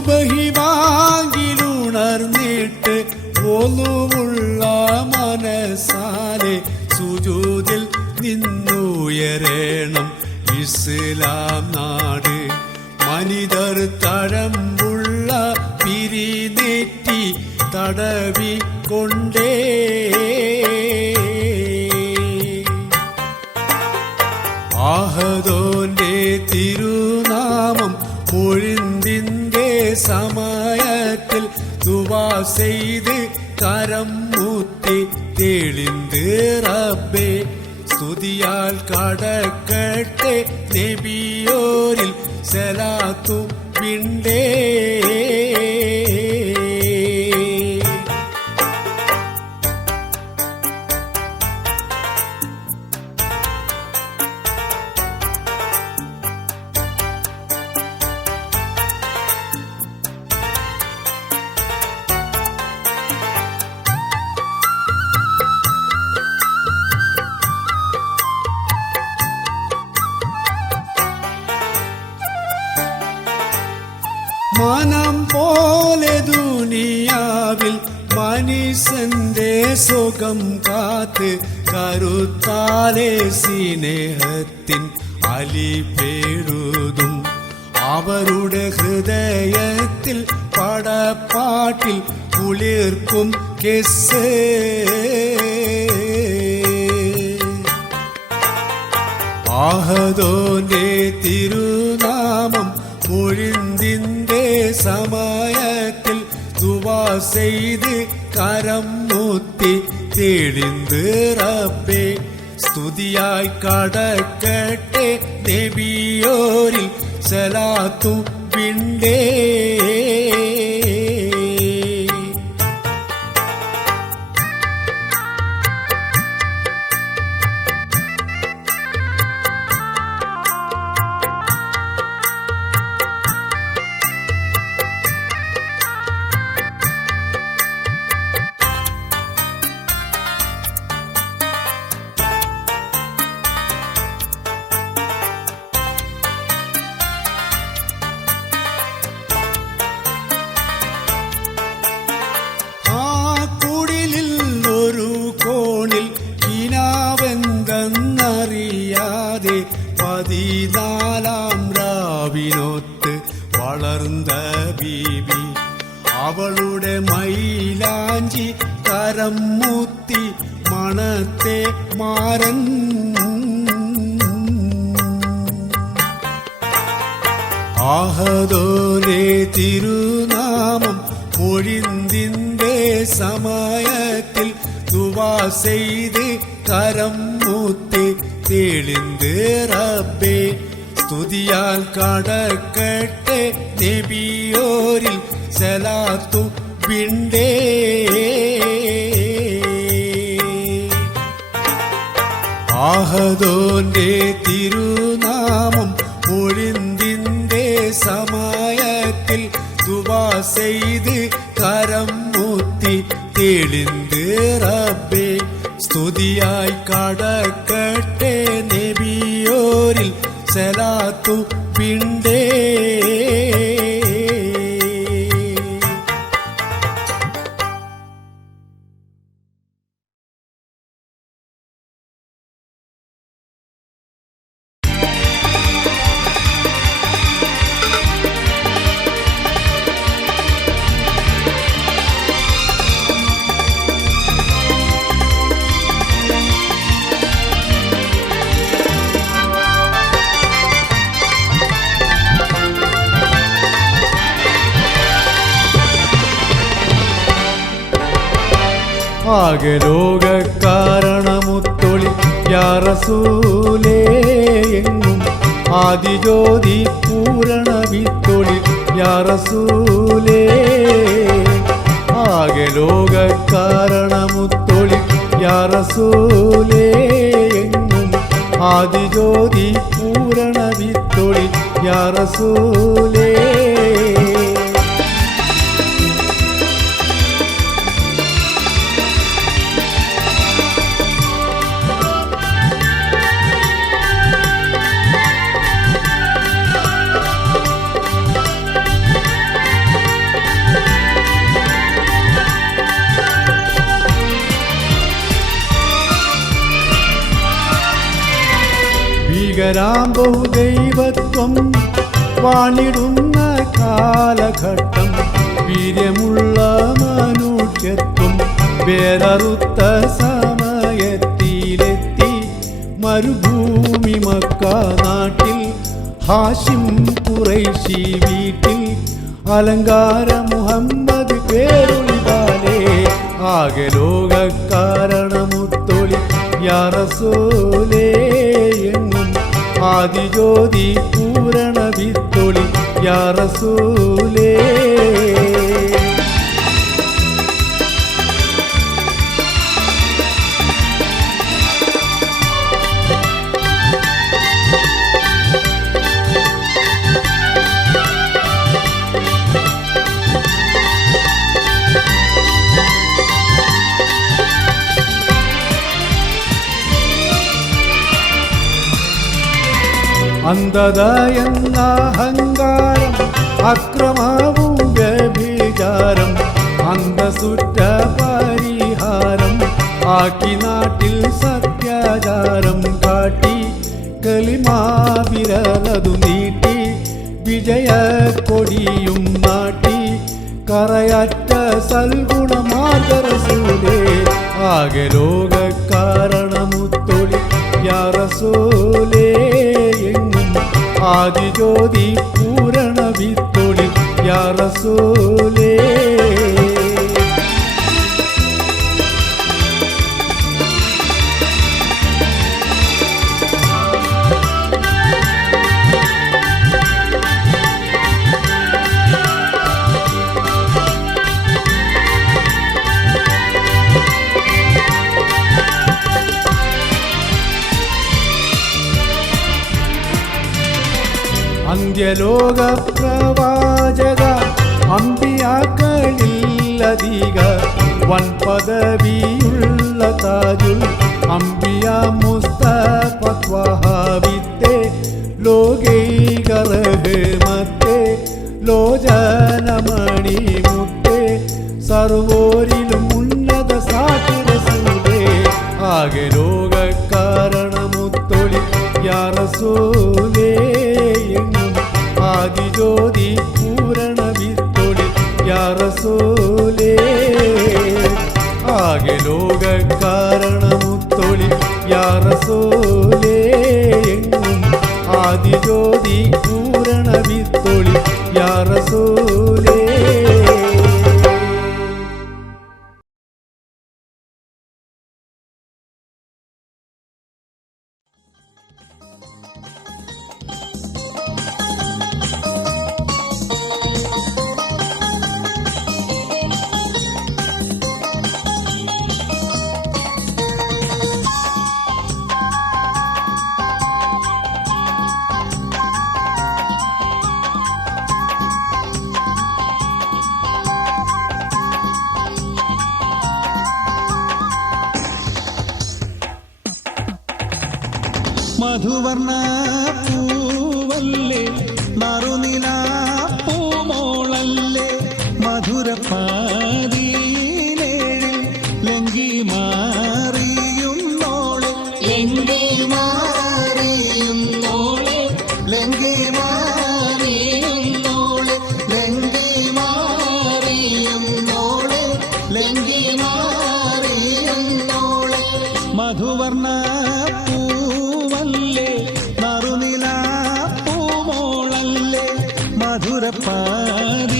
സുബഹി വാങ്ങിലുണർന്നിട്ട് ഒന്നുമുള്ള മനസ്സാലെ സുജൂദിൽ നിന്നുയരണം ഇസ്ലാം നാട്. മനിതർ തഴമ്പുള്ള പിരിനെറ്റി തടവിക്കൊണ്ടേ ആഹദോന്റെ തിരുനാമം പൊഴിന്തിന്റെ സമയത്തിൽ ദുആ ചെയ്ത് കരം മുത്തി തെളിന്ത് റബ്ബേ. സ്തുതിയാൽ കടക്കട്ടെ നബിയോരിൽ സലാത്തു വിണ്ടേ. മനം പോലെ ദുനിയാവിൽ മനുഷ്യന്റെ സുഖം കാത്ത് കരുത്താലെ സ്നേഹത്തിൻ അലിപേഴുതും അവരുടെ ഹൃദയത്തിൽ പടപ്പാട്ടിൽ കുളിർക്കും കിസ്സ്. ആഹദോന്റെ തിരുനാമം പൊഴിന്തിന്റെ സമയത്തിൽ ദുആ ചെയ്ത് കരം മുത്തി തെളിന്ത് റബ്ബേ. സ്തുതിയായി കടക്കട്ടെ നബിയോരിൽ സലാത്തു വിണ്ടേ. അറിയാതെ 14 രാവിനൊത്ത് വളർന്ന ബീബി അവളുടെ മൈലാഞ്ചി കരം മുത്തി മണത്തെ മാരൻ. ആഹദോനെ തിരുനാമം പൊഴിന്തിന്റെ സമയത്തിൽ ദുആ ചെയ്ത് കരം മുത്തി തെളിന്ത് റബ്ബേ. സ്തുതിയാൽ കടക്കട്ടെ നബിയോരിൽ സലാത്തു വിണ്ടേ. ആഹദോന്റെ തിരുനാമം പൊഴിന്തിന്റെ സമയത്തിൽ ദുആ ചെയ്ത് കരം മുത്തി തെളിന്ത് റബ്ബേ. സ്തുതിയായി കടക്കട്ടെ നബിയോരിൽ സലാത്തു വിണ്ടേ. ആകെ ലോക കാരണമുത്തൊളി യാ റസൂലേ എങ്ങും ആദിജ്യോതി പൂരണ വിത്തൊളി യാ റസൂലേ. ആകെ ലോക കാരണമുത്തൊളി യാ റസൂലേ എങ്ങും ആദിജ്യോതി പൂരണ വിത്തൊളി യാ റസൂലേ. ഏകരാം ബഹുദൈവത്വം വാണിടുന്ന കാലഘട്ടം, വീര്യമുള്ള മനുഷ്യത്വം വേരറുത്ത സമയത്തിലെത്തി. മരുഭൂമി മക്ക നാട്ടിൽ ഹാഷിം ഖുറൈശി വീട്ടിൽ അലങ്കാര മുഹമ്മദ് പേരൊളിവാലേ. ആകെ ലോകക്കാരണമുത്തൊളി യാ റസൂലേ എങ്ങും ആദിജ്യോതി പൂരണ വിത്തൊളി യാ റസൂലേ. അന്ധത എന്ന അഹങ്കാരം, അക്രമവും വ്യഭിചാരം, അന്തസുറ്റ പരിഹാരം ആക്കി നാട്ടിൽ സത്യാചാരം കാട്ടി. കലിമാവിരലതു നീട്ടി വിജയക്കൊടിയും നാട്ടി. കറയറ്റ സൽഗുണമാർഗ റസൂലേ. ആകെ ലോകക്കാരണമുത്തൊളി യാ റസൂലേ എങ്ങും ആദിജ്യോതി പൂരണ വിത്തൊളി യാ റസൂലേ. അന്ത്യലോക പ്രവാചക അമ്പിയാക്കളിലധിക വൻപദവിയുള്ള താജുൽ അമ്പിയ മുസ്തഫ ത്വഹാവിത്തെ ലോകൈക റഹ്മത്തെ ലോചനമണി മുത്തെ സർവോരിലും ഉന്നത സാക്ഷി റസൂലേ. ആകെ ലോകക്കാരണമുത്തൊളി യാ റസൂലേ എങ്ങും ആദിജ്യോതി പൂരണ വിത്തൊളി യാ റസൂലേ. ആകെ ലോകക്കാരണമുത്തൊളി യാ റസൂലേ എങ്ങും ആദിജ്യോതി പൂരണ വിത്തൊളി യാ റസൂലേ. മധുവർണ്ണ പൂവല്ലേ നറുനില പൂമോളല്ലേ മധുരപ്പാതിയിലേഴിൽ ലങ്കി മാറിയുന്നോളെ ലങ്കി മാറിയുന്നോളെ ലങ്കി മാറിയുന്നോളെ ലങ്കി മാറിയുന്നോളെ ലങ്കി മാറിയുന്നോളെ മധുവർണ്ണ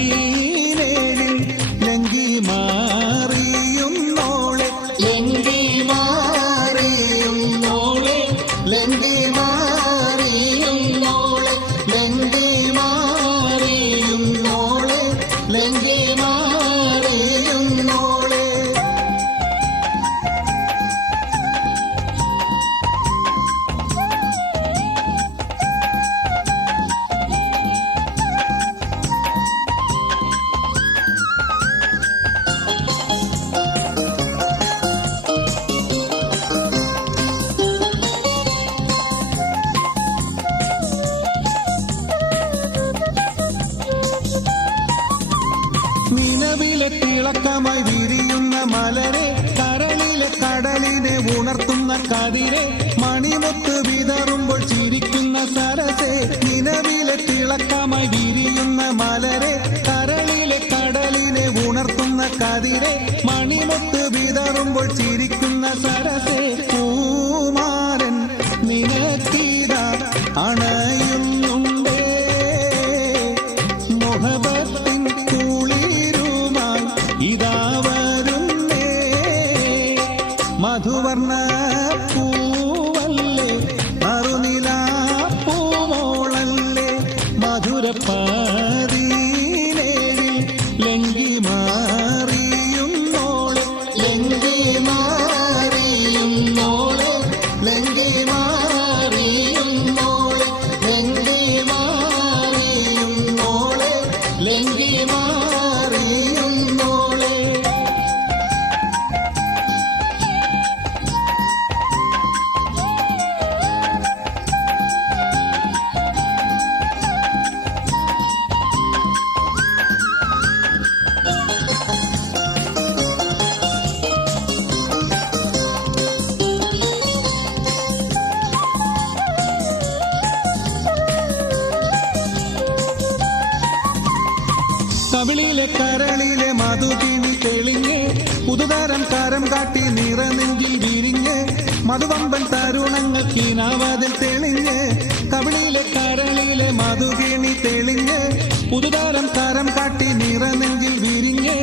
മധുരപ്പാതിയിലേഴിൽ ലങ്കി മാറിയുന്നോളെ ലങ്കി മാറിയുന്നോളെ ലങ്കി മാറിയുന്നോളെ ലങ്കി മാറിയുന്നോളെ ലങ്കി മാറിയുന്നോളെ. നിലവിലെ തിളക്കമായി വിരിയുന്ന മലരെ കരളിലെ കടലിനെ ഉണർത്തുന്ന കതിരെ മണിമുത്ത് വിതറുമ്പോൾ ചിരിക്കും പൂമാരൻ നിനക്കീതാ അണയുന്നുണ്ടേ മുഹബത്തിൻ കുളിരുമായി ഇതാ വരുന്നേ മധുവർണ്ണ പൂവല്ലേ മറുനിലാ പൂമോളല്ലേ മധുരപ്പാതീനേരിൽ ലങ്കി മാറിയുന്നോളെ ലങ്കി മാറിയുന്നോളെ ലങ്കി മാറിയുന്നോളെ ലങ്കി മാറിയുന്നോളെ ലങ്കി മാറിയുന്നോളെ കവിളിലെ കരളിലെ മധുകിനി തെളിഞ്ഞ് പുതുതരം കരം കാട്ടി നിറനെങ്കിൽ വിരിഞ്ഞ് മധുവമ്പൻ തരുണങ്ങൾ കിനാവതിൽ തെളിഞ്ഞ് കവിളിലെ കരളിലെ മധുകിനി തെളിഞ്ഞ് പുതുതരം കരം കാട്ടി നിറനെങ്കിൽ വിരിഞ്ഞ്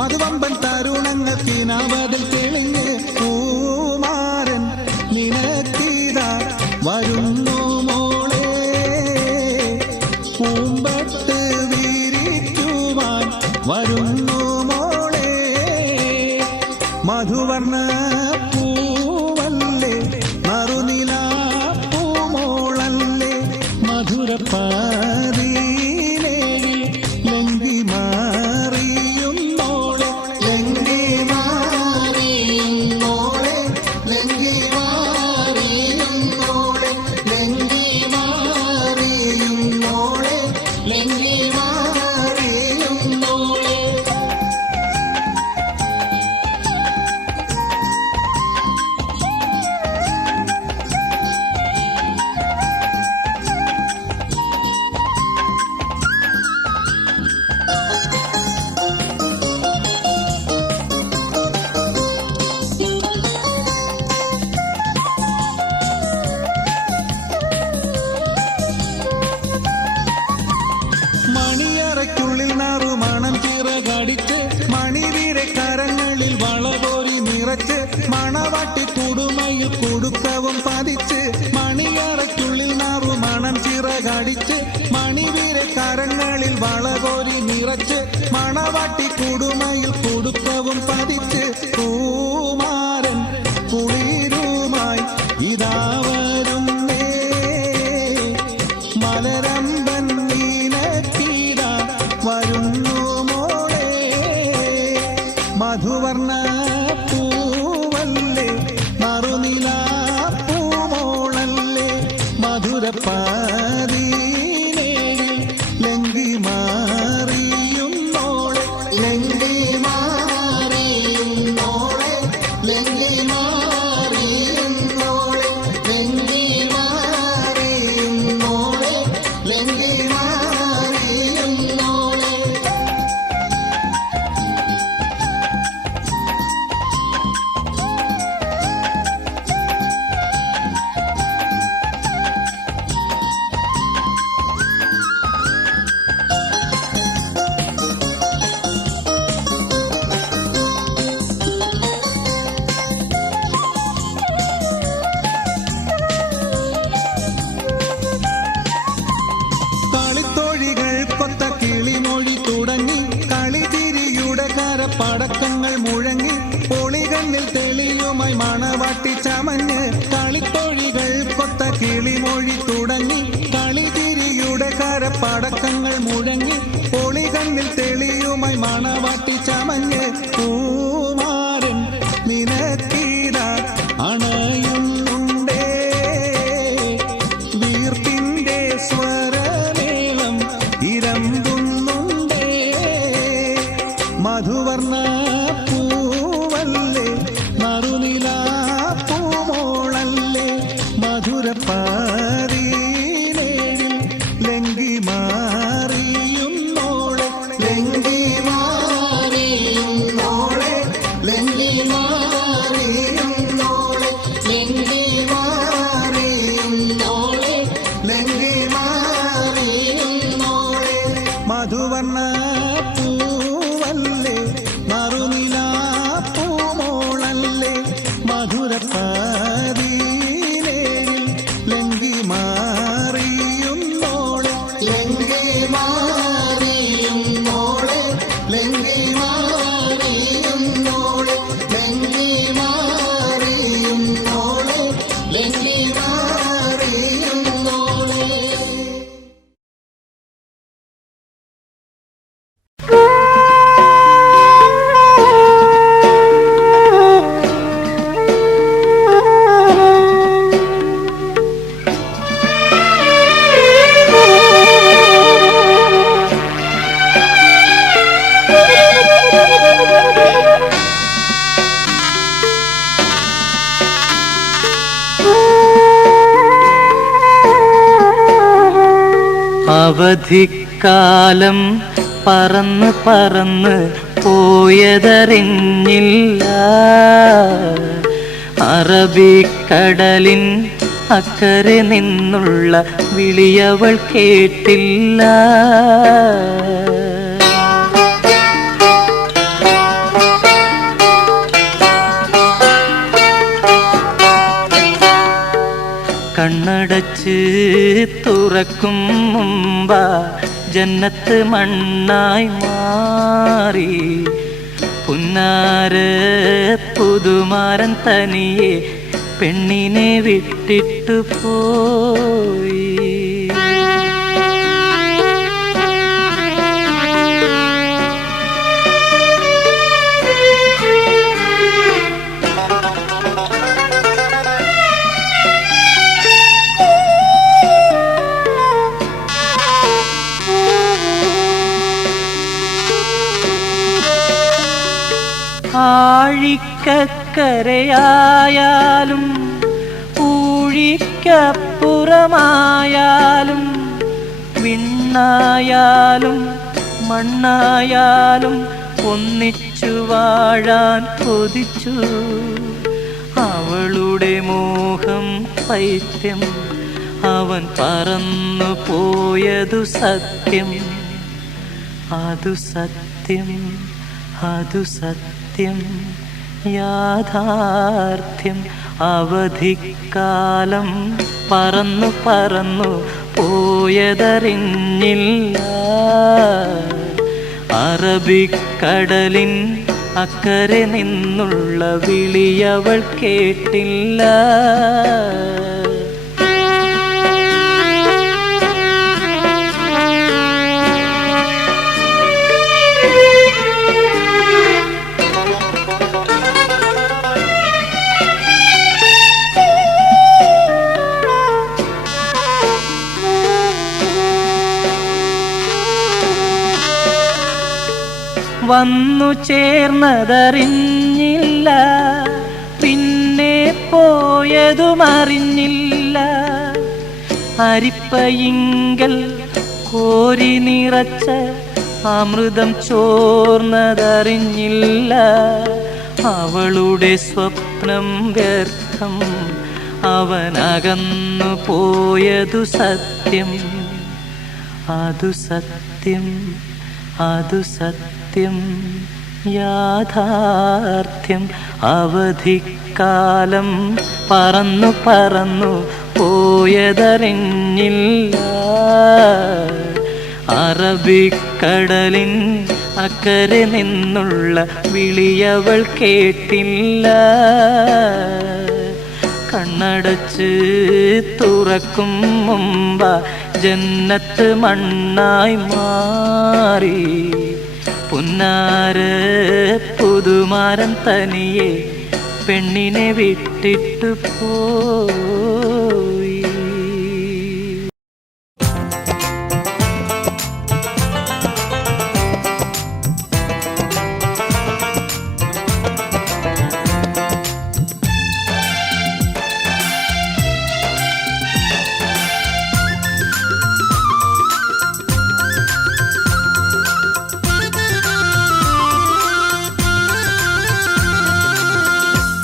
മധുവമ്പൻ തരുണങ്ങൾ കിനാവതിൽ തെളിഞ്ഞ് പൂമാരൻ നിനക്കീതാ വരുന്നു മോളെ പൂമ്പട്ട് വിരിക്കുവാൻ വരുന്നു മോളെ മധുവർണ്ണ പൂവല്ലേ മറുനിലാ പൂമോളല്ലേ മധുരപ്പാതീനേരിൽ ലങ്കി മാറിയുന്നോളെ ലങ്കി മാറിയുന്നോളെ ലങ്കി മാറിയുന്നോളെ ലങ്കി മാറിയുന്നോളെ ലങ്കി മാറിയുന്നോളെ മണിയറയ്ക്കുള്ളിൽ നാറുമണം ചിറകടിച്ച് മണിവീരെ കരങ്ങളിൽ വളപോരി നിറച്ച് മണവാട്ടി കുടുമയിൽ കുടുക്കവും പതിച്ച് മണിയറയ്ക്കുള്ളിൽ നാറുമണം ചിറകടിച്ച് മണിവീരെ കരങ്ങളിൽ വളപോരി നിറച്ച് മണവാട്ടി കുടുമയിൽ കുടുക്കവും പതിച്ച് പൂമാരൻ കുളിരുമായി ഇതാ വരുന്നേ മലരമ്പൻ നീനക്കീതാ വരുന്നു മോളെ മധുവർണ്ണ പൂവല്ലേ മറുനിലാ പൂമോളല്ലേ മധുരപ്പാതീനേരിൽ ലങ്കി മാറിയുന്നോളെ ലങ്കി മാറിയുന്നോളെ ലങ്കി മാറിയുന്നോളെ ലങ്കി മാറിയുന്നോളെ ലങ്കി മാറിയുന്നോളെ കളിത്തോഴികൾ കൊത്ത കിളിമൊഴി തുടങ്ങി കളിതിരിയുടെ കരപ്പടക്കങ്ങൾ മുഴങ്ങി പൊളികണ്ണിൽ തെളിയുമായി മണവാട്ടി ചമഞ്ഞ് കളിത്തോഴികൾ കൊത്ത കിളിമൊഴി തുടങ്ങി കളിതിരിയുടെ കരപ്പടക്കങ്ങൾ മുഴങ്ങി പൊളികണ്ണിൽ തെളിയുമായി മണവാട്ടി ചമഞ്ഞ് പൂമാരൻ നിനക്കീതാ അണയുന്നുണ്ടേ വീർപ്പിന്റെ സ്വരമേളം ഇരമ്പുന്നുണ്ടേ മധുവർണ്ണ പൂവല്ലേ മറുനിലാ പൂമോ മധുരപ്പാതീനയിൽ ലങ്കി മാറിയുന്നോളെ ലങ്കി മാറിയുന്നോളെ ലങ്കി മാറിയുന്നോളെ ലങ്കി മാറിയുന്നോളെ ലങ്കി മാറിയുന്നോളെ. അവധിക്കാലം പറന്ന് പറന്ന് പോയതറിഞ്ഞില്ല, അറബിക്കടലിൻ അക്കരെ നിന്നുള്ള വിളിയവൾ കേട്ടില്ല. കണ്ണടച്ച് തുറക്കും മുമ്പ ജന്നത്ത് മണ്ണായി മാറി, പുന്നാര പുതുമാരൻ തനിയെ പെണ്ണിനെ വിട്ടിട്ടു പോയി. ആഴിക്കക്കരയായാലും ഊഴിക്കപ്പുറമായാലും വിണ്ണായാലും മണ്ണായാലും ഒന്നിച്ചു വാഴാൻ കൊതിച്ചു. അവളുടെ മോഹം പൈത്യം, അവൻ പറന്നു പോയതു സത്യം, അതു സത്യം, അതു സത്യം, യാഥാർത്ഥ്യം. അവധിക്കാലം പറന്നു പറന്നു പോയതറിഞ്ഞില്ല, അറബിക്കടലിൻ അക്കരെ നിന്നുള്ള വിളിയവൾ കേട്ടില്ല. വന്നു ചേർന്നതറിഞ്ഞില്ല, പിന്നെ പോയതുമറിഞ്ഞില്ല. അരിപ്പയിങ്കൽ കോരി നിറച്ച അമൃതം ചോർന്നതറിഞ്ഞില്ല. അവളുടെ സ്വപ്നം വ്യർത്ഥം, അവനകന്നു പോയതു സത്യം, അതു സത്യം, അതു സത്യം, യാഥാർത്ഥ്യം. അവധിക്കാലം പറന്നു പറന്നു പോയതറിഞ്ഞില്ല, അറബിക്കടലിൻ അക്കരെ നിന്നുള്ള വിളിയവൾ കേട്ടില്ല. കണ്ണടച്ച് തുറക്കും മുമ്പ ജന്നത്ത് മണ്ണായി മാറി, പുന്നാര പുതുമാരൻ തനിയെ പെണ്ണിനെ വിട്ടിട്ടു പോയി.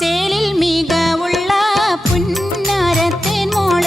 ചേലിൽ മികവുള്ള പുന്നാരത്തേൻ മോൾ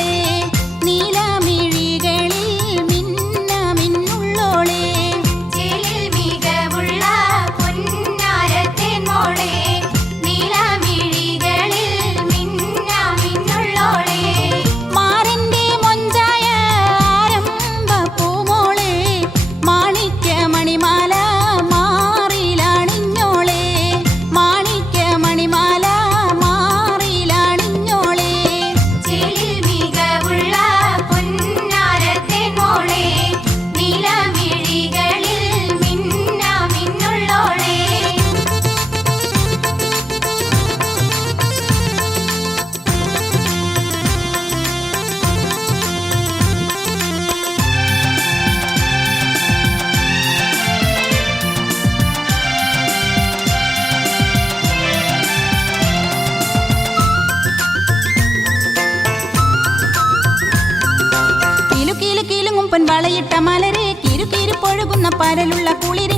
പരലുള്ള കുളിര്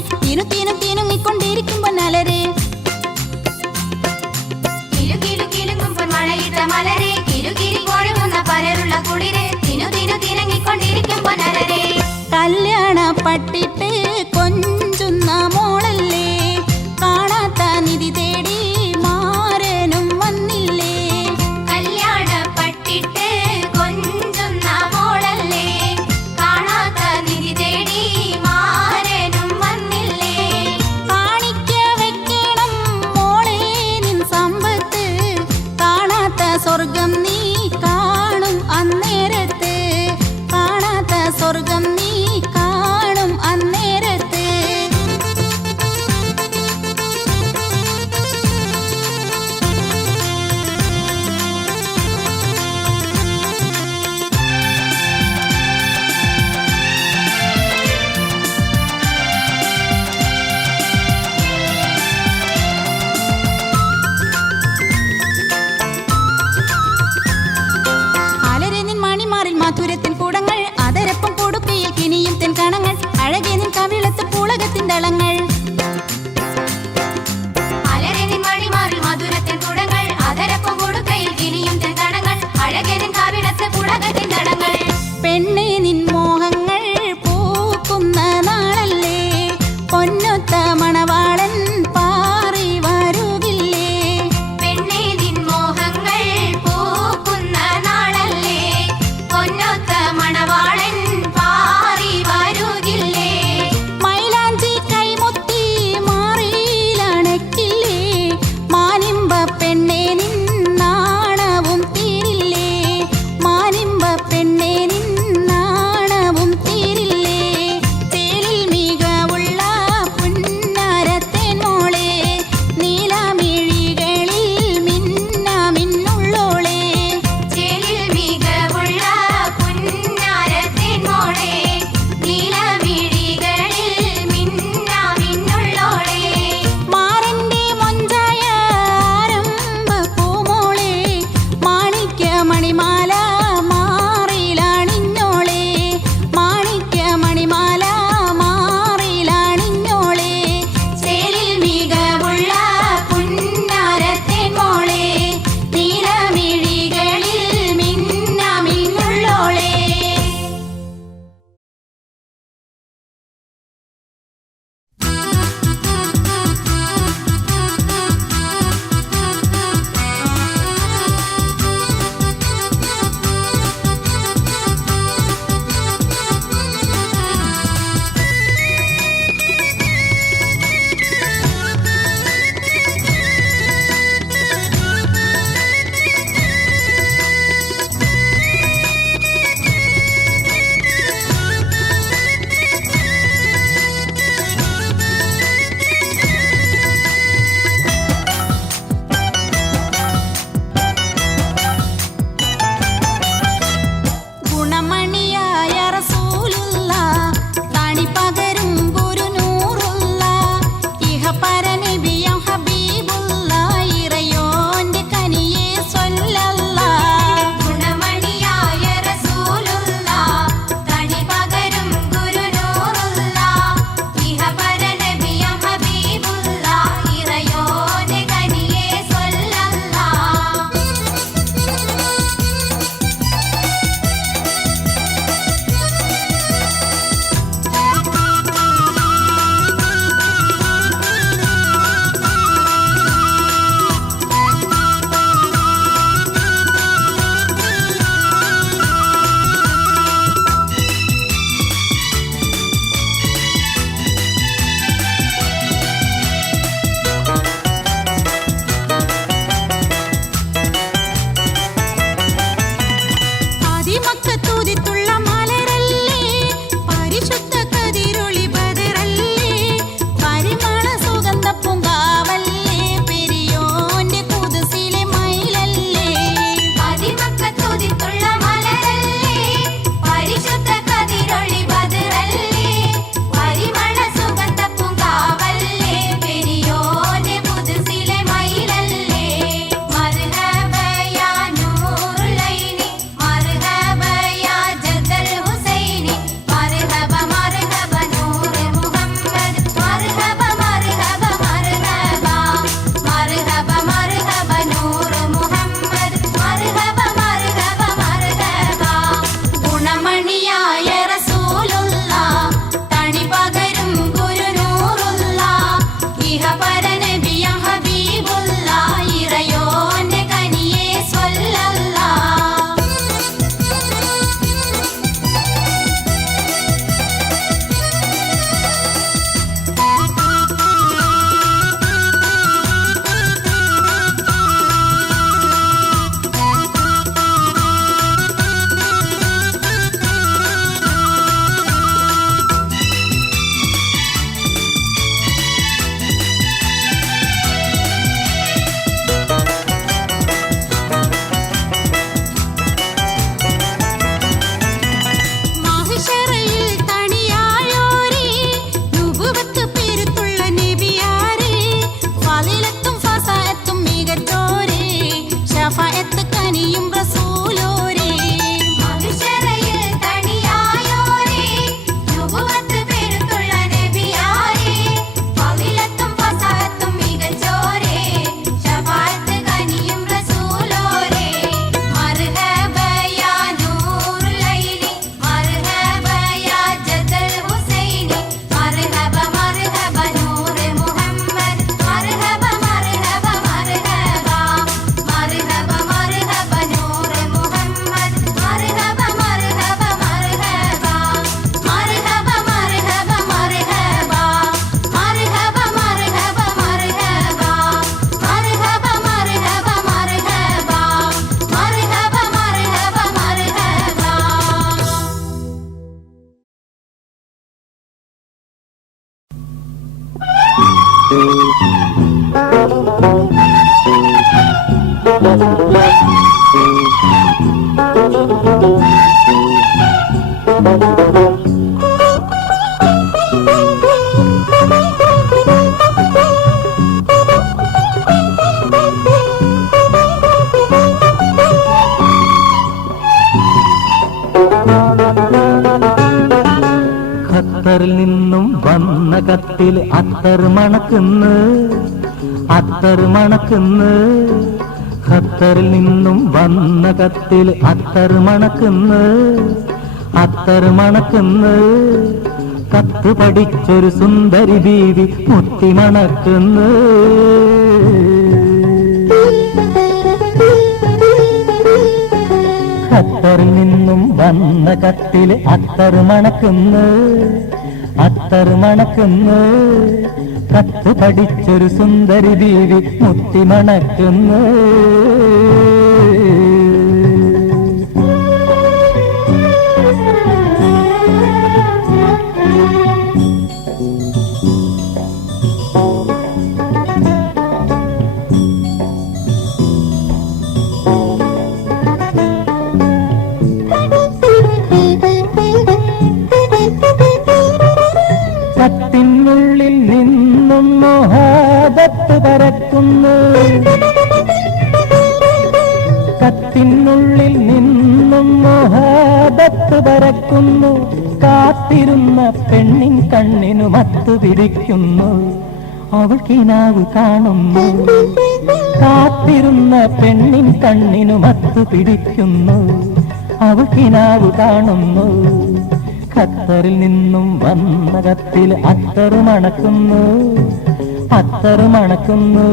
തിനുങ്ങിക്കൊണ്ടിരിക്കും പൊന്നലരെ കല്യാണ പട്ടിട്ട് കൊഞ്ചുന്ന മോളല്ലേ കാണാത്ത നിധി തേടി മാരനും വന്നില്ലേ കല്യാണ പട്ടിട്ട് കൊഞ്ചുന്ന മോളല്ലേ കാണാത്ത നിധി തേടി മാരനും വന്നില്ലേ കാണിക്ക വെക്കണം മോളെ നിൻ സമ്പത്ത് കാണാത്ത സ്വർഗം നീ കാണും അന്നേരത്ത് കാണാത്ത സ്വർഗം നീ കാണും അന്നേരത്ത് കനിയും റസൂലോരേ മഹിഷറയിൽ തണിയായോരേ നുബുവത്ത് പെരുത്തുള്ള നബിയാരേ ഫളിലത്തും ഫസാഹത്തും മികച്ചോരേ ശഫാഅത്ത് കനിയും റസൂലോരേ മർഹബ യാ നൂറുൽ ലൈലി മർഹബ യാ ജദൽ ഹുസൈനി മർഹബ മർഹബ നൂറെ മുഹമ്മദ് മർഹബ മർഹബ മർഹബ മർഹബ മർഹബ നൂറെ മുഹമ്മദ് മർഹബ മർഹബ മർഹബ മർഹബ മർഹബ മർഹബ മർഹബ മർഹബ മർഹബ മർഹബ ഖത്തറിൽ നിന്നും വന്ന കത്തിൽ അത്തർ മണക്കുന്നു അത്തർ മണക്കുന്നു ഖത്തറിൽ നിന്നും വന്ന കത്തിൽ അത്തർ മണക്കുന്നു അത്തർ മണക്കുന്നു കത്ത് പഠിച്ചൊരു സുന്ദരി ബീവി മുത്തി മണക്കുന്നു ഖത്തറിൽ നിന്നും വന്ന കത്തിൽ അത്തർ മണക്കുന്നു അത്തർ മണക്കുന്നു കത്ത് പഠിച്ചൊരു സുന്ദരി ബീവി മുത്തി മണക്കുന്നു കത്തിനുള്ളിൽ നിന്നും മോഹാബത്ത് പരക്കുന്നു കത്തിനുള്ളിൽ നിന്നും മോഹാബത്ത് പരക്കുന്നു കാത്തിരുന്ന പെണ്ണിൻ കണ്ണിനു മത്ത് പിടിക്കുന്നു അവൾ കിനാവ് കാണുന്നു കാത്തിരുന്ന പെണ്ണിൻ കണ്ണിനു മത്ത് പിടിക്കുന്നു അവൾ കിനാവ് കാണുന്നു ഖത്തറിൽ നിന്നും വന്ന കത്തിൽ അത്തർ മണക്കുന്നു അത്തർ മണക്കുന്നു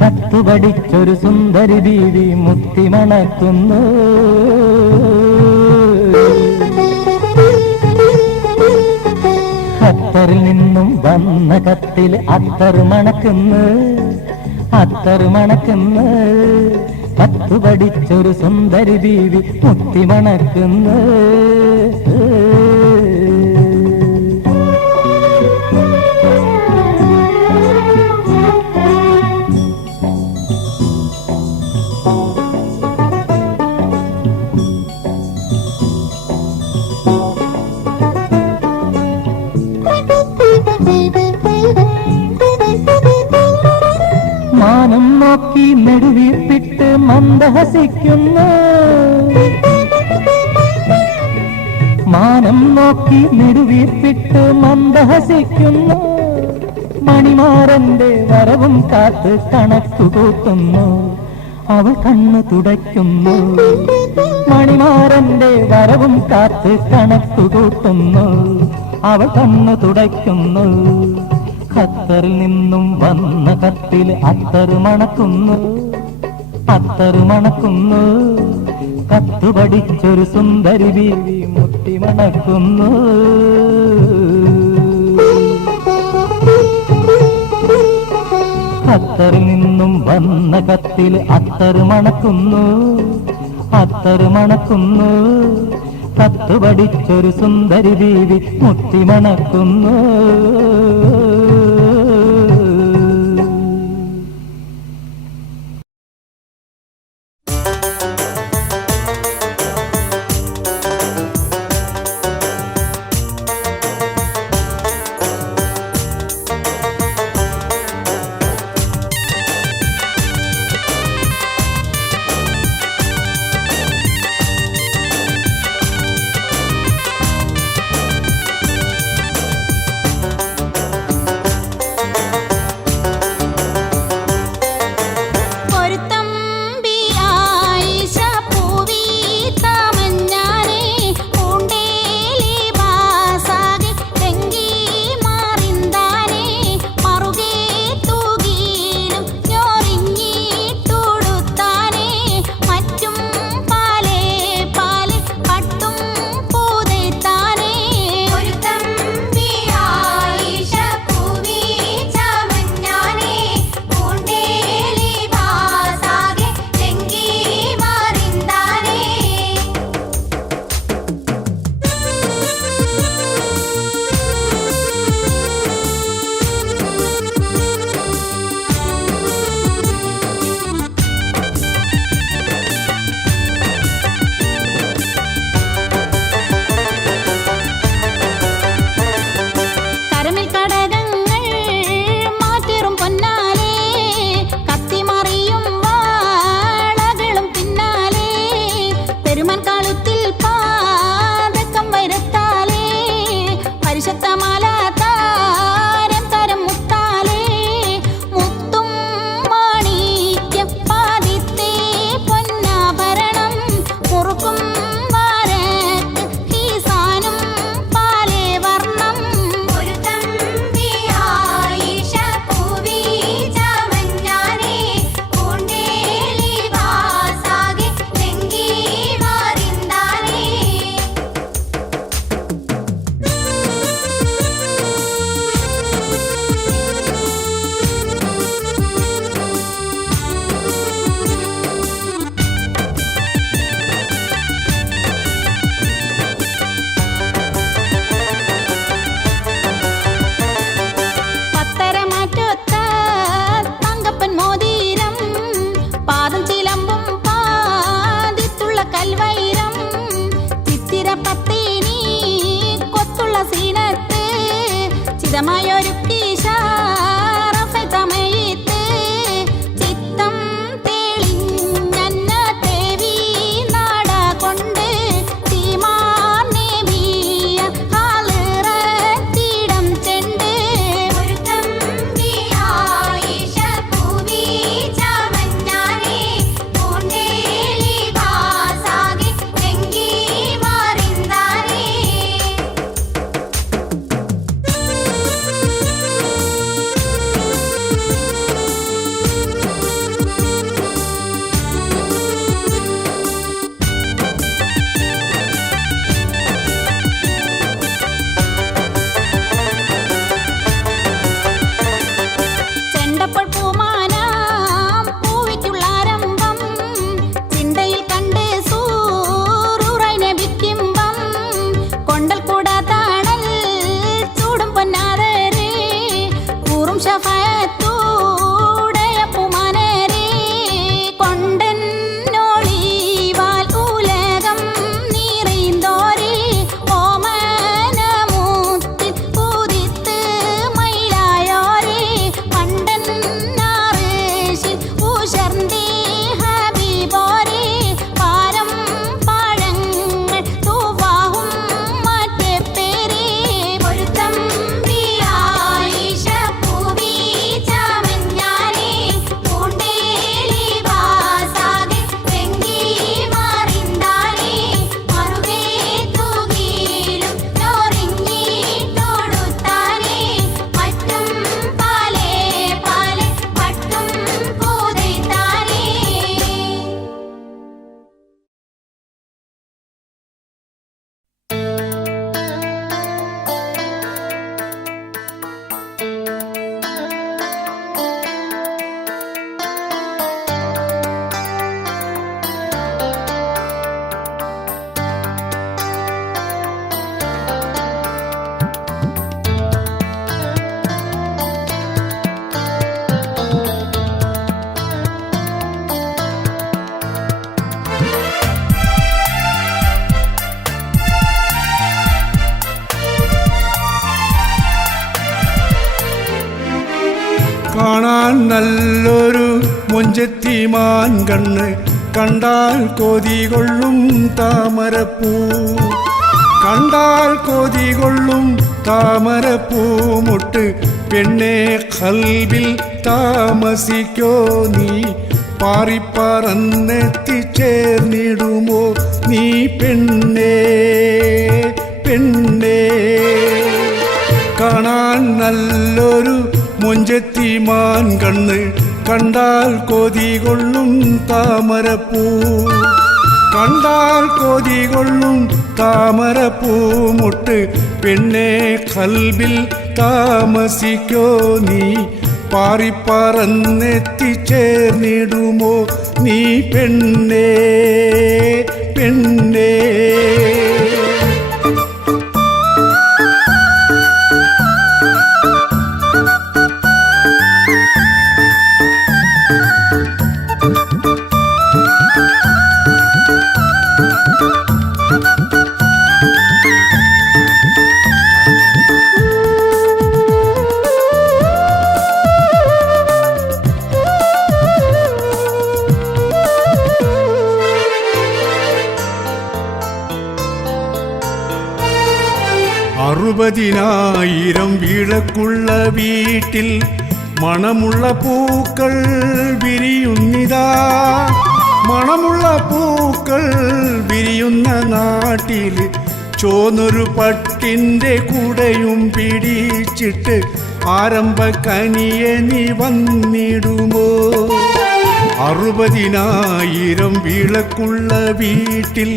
കത്ത് പഠിച്ചൊരു സുന്ദരി ബീവി മുത്തി മണക്കുന്നു ഖത്തറിൽ നിന്നും വന്ന കത്തിൽ അത്തർ മണക്കുന്നു അത്തർ മണക്കുന്നു കത്ത് പഠിച്ചൊരു സുന്ദരി ബീവി മുത്തി മണക്കുന്നു മാനം നോക്കി നെടുവീർപ്പിട്ട് മന്ദഹസിക്കുന്നു മാനം നോക്കി നെടുവീർപ്പിട്ട് മന്ദഹസിക്കുന്നു മണിമാരന്റെ വരവും കാത്ത് കണക്കു കൂട്ടുന്നു അവൾ കണ്ണു തുടയ്ക്കുന്നു മണിമാരന്റെ വരവും കാത്ത് കണക്കു കൂട്ടുന്നു അവൾ കണ്ണു തുടയ്ക്കുന്നു ഖത്തറിൽ നിന്നും വന്ന കത്തിൽ അത്തർ മണക്കുന്നു അത്തർ മണക്കുന്നു കത്ത് പഠിച്ചൊരു സുന്ദരി ബീവി മുത്തി മണക്കുന്നു ഖത്തറിൽ നിന്നും വന്ന കത്തിൽ അത്തർ മണക്കുന്നു അത്തർ മണക്കുന്നു കത്ത് പഠിച്ചൊരു സുന്ദരി ബീവി മുത്തി മണക്കുന്നു കാണാൻ നല്ലൊരു മൊഞ്ചത്തിമാൻ കണ്ണ്, കണ്ടാൽ കൊതി കൊള്ളും താമരപ്പൂ, കണ്ടാൽ കൊതി കൊള്ളും താമരപ്പൂമുട്ട്. പെണ്ണെ കൽബിൽ താമസിക്കോ നീ, പാറിപ്പറന്നെത്തിച്ചേർന്നിടുമോ നീ പെണ്ണേ പെണ്ണേ. കാണാൻ നല്ലൊരു മൊഞ്ചത്തിമാൻ കണ്ണ്, കണ്ടാൽ കൊതി കൊള്ളും താമരപ്പൂ, കണ്ടാൽ കൊതി കൊള്ളും താമരപ്പൂമുട്ട്. പെണ്ണെ കൽബിൽ താമസിക്കോ നീ, പാറിപ്പറന്നെത്തിച്ചേർന്നിടുമോ നീ പെണ്ണേ പെണ്ണേ. അറുപതിനായിരം വിളക്കുള്ള വീട്ടിൽ മണമുള്ള പൂക്കൾ വിരിയുന്നിതാ, മണമുള്ള പൂക്കൾ വിരിയുന്ന നാട്ടിൽ ചോന്നൊരു പട്ടിൻ്റെ കുടയും പിടിച്ചിട്ട് ആരംഭക്കനിയെ നീ വന്നിടുമോ. അറുപതിനായിരം വിളക്കുള്ള വീട്ടിൽ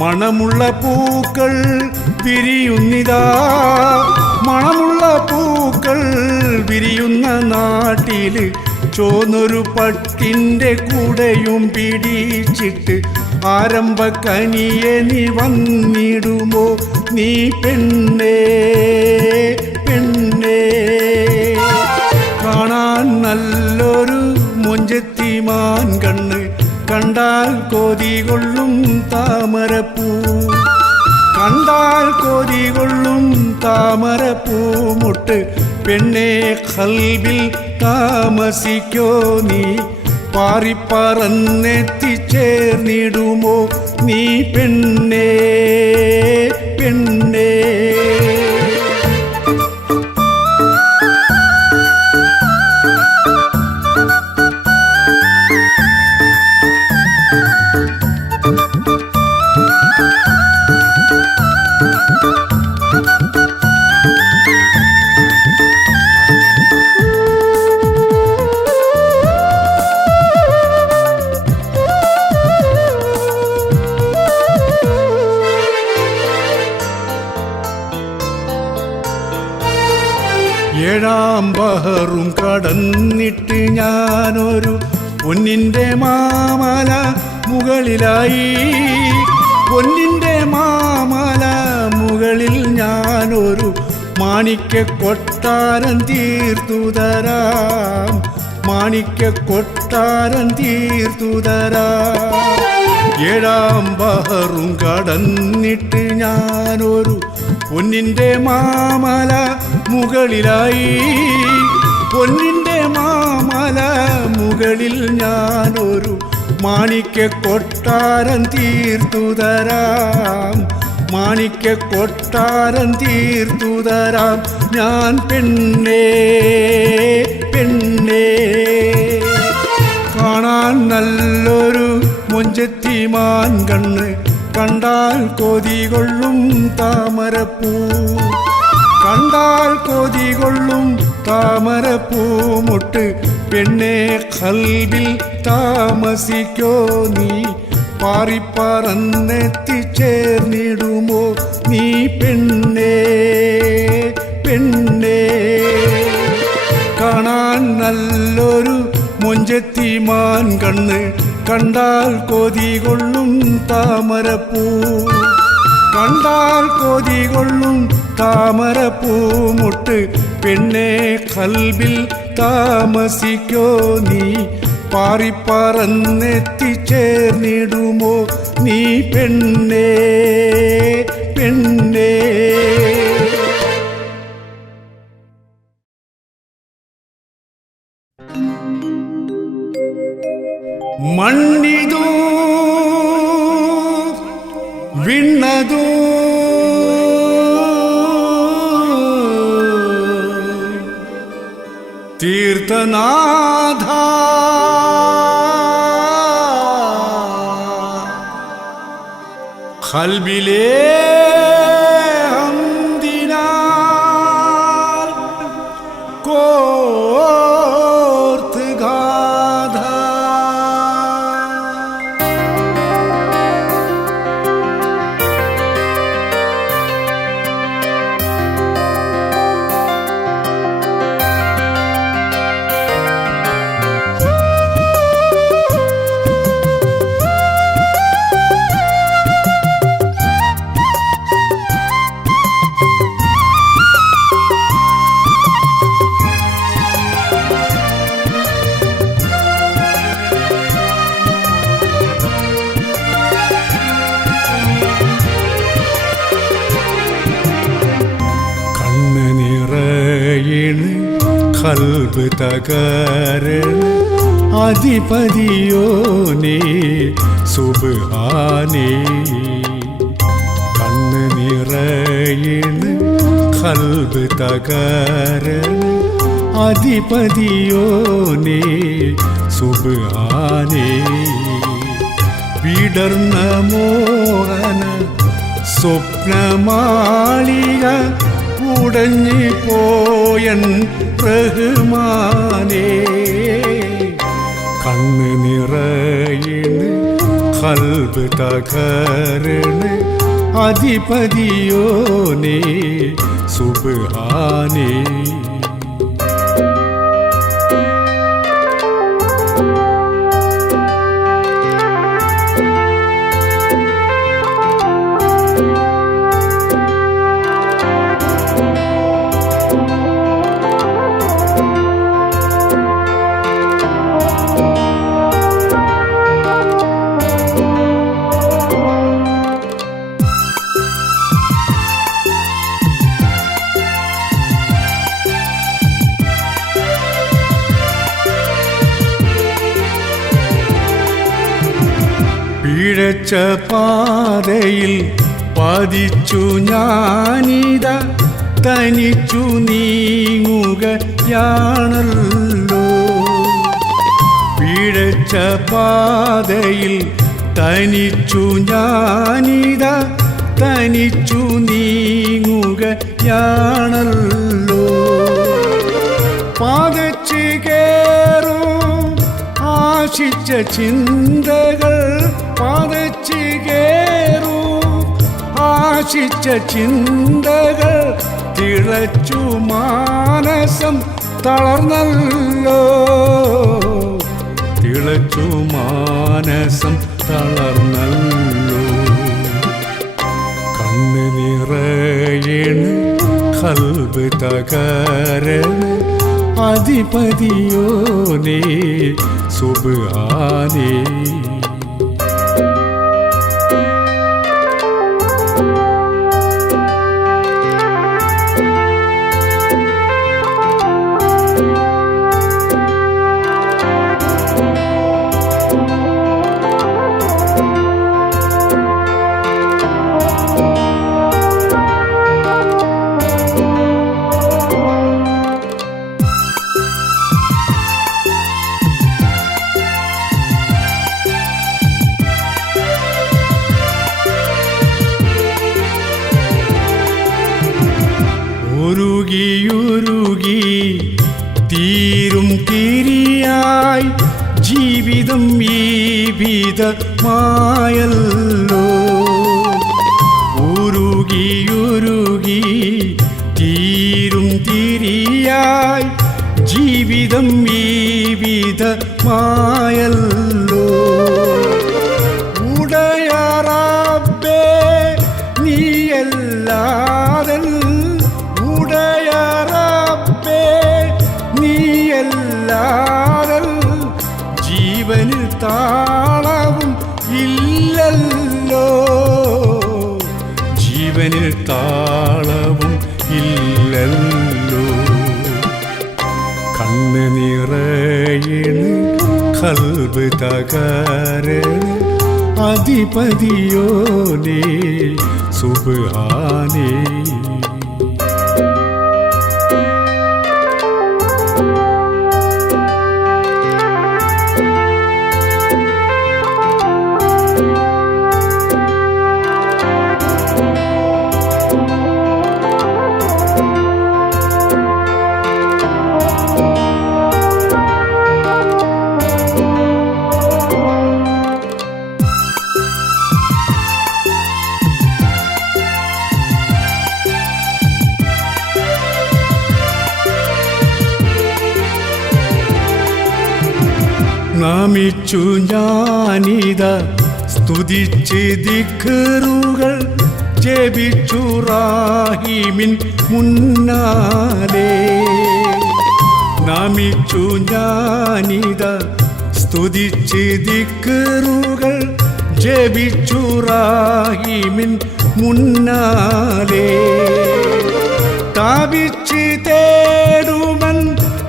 മണമുള്ള പൂക്കൾ വിരിയുന്നിതാ, മണമുള്ള പൂക്കൾ വിരിയുന്ന നാട്ടിൽ ചോന്നൊരു പട്ടിൻ്റെ കുടയും പിടിച്ചിട്ട് ആരംഭക്കനിയെ നീ വന്നിടുമോ നീ പെണ്ണേ പെണ്ണേ. കാണാൻ നല്ലൊരു മൊഞ്ചത്തിമാൻ കണ്ണ്, കണ്ടാൽ കൊതി കൊള്ളും താമരപ്പൂ, കണ്ടാൽ കൊതി കൊള്ളും താമരപ്പൂമുട്ട്. പെണ്ണെ കൽബിൽ താമസിക്കോ നീ, പാറിപ്പറന്നെത്തിച്ചേർന്നിടുമോ നീ പെണ്ണേ പെണ്ണേ. ഏഴാം ബഹറും കടന്നിട്ട് ഞാനൊരു പൊന്നിൻ്റെ മാമല മുകളിലായി, പൊന്നിൻ്റെ മാമല മുകളിൽ ഞാനൊരു മാണിക്യ കൊട്ടാരം തീർത്തു തരാം, മാണിക്യ കൊട്ടാരം തീർത്തു തരാം. ഏഴാം ബഹറും കടന്നിട്ട് ഞാനൊരു പൊന്നിൻ്റെ മാമല മുകളിലായി, പൊന്നിൻ്റെ മാമല മുകളിൽ ഞാനൊരു മാണിക്യ കൊട്ടാരം തീർത്തു തരാം, മാണിക്യ കൊട്ടാരം തീർത്തു തരാം ഞാൻ പെണ്ണേ പെണ്ണേ. കാണാൻ നല്ലൊരു മൊഞ്ചത്തിമാൻ കണ്ണ്, കണ്ടാൽ കൊതി കൊള്ളും താമരപ്പൂ, കണ്ടാൽ കൊതി കൊള്ളും താമരപ്പൂമുട്ട്. പെണ്ണെ കൽബിൽ താമസിക്കോ നീ, പാറിപ്പറന്നെത്തിച്ചേർന്നിടുമോ നീ പെണ്ണേ പെണ്ണേ. കാണാൻ നല്ലൊരു മൊഞ്ചത്തിമാൻ കണ്ണ്, കണ്ടാൽ കൊതി കൊള്ളും താമരപ്പൂ, കണ്ടാൽ കൊതി കൊള്ളും താമരപ്പൂമുട്ട്. പെണ്ണെ കൽബിൽ താമസിക്കോ നീ, പാറിപ്പറന്നെത്തിച്ചേർന്നിടുമോ നീ പെണ്ണേ പെണ്ണേ. കൽബിലേ ഹംദിനാൽ കോർത്ത് ഗാഥ. കൽബ് തകരണ് അധിപതിയോനേ സുബ്ഹാനേ. കണ്ണ് നിറയണ് കൽബ് തകരണ് അധിപതിയോനേ സുബ്ഹാനേ. വിടർന്ന മോഹന സ്വപ്നമാളിക ഉടഞ്ഞു പോയൻ റഹ്മാനേ. കണ്ണ് നിറയണ് കൽബ് തകരണ് അധിപതിയോനേ സുബ്ഹാനേ. പിഴച്ച പാതയിൽ പതിച്ചു ഞാനിത തനിച്ചു നീങ്ങുകയാണല്ലോ. പിഴച്ച പാതയിൽ തനിച്ചു ഞാനിത തനിച്ചു നീങ്ങുകയാണല്ലോ. പാതച്ച് കേറും ആശിച്ച ചിന്തകൾ പാതച്ച് കേറും ആശിച്ച ചിന്തകൾ തിളച്ചു മാനസം തളർന്നല്ലോ. തിളച്ചു മാനസം തളർന്നല്ലോ. കണ്ണ് നിറയണ് കൽബ് തകരണ് അധിപതിയോനേ സുബ്ഹാനേ. ഉരുകിയുരുകി തീരും തിരിയായി ജീവിതം ഈ വിധമായല്ലോ. ഉരുകിയുരുകി തീരും തിരിയായി ജീവിതം ഈ വിധമായല്ലോ. ഉടയറബ്ബേ നീയല്ലാതെ ജീവനിൽ താളവും ഇല്ലല്ലോ. ജീവനിൽ താളവും ഇല്ലല്ലോ. കണ്ണ് നിറയണ് കൽബ് തകരണ് അധിപതിയോനേ സുബ്ഹാനേ. നമിച്ചു ഞാനിത സ്തുതിച്ച് ദിക്റുകൾ ജപിച്ചു റാഹിമിൻ മുന്നാലെ. നമിച്ചു ഞാനിത സ്തുതിച്ച് ദിക്റുകൾ ജപിച്ചു റാഹിമിൻ മുന്നാലെ. താപിച്ച് തേടുമൻ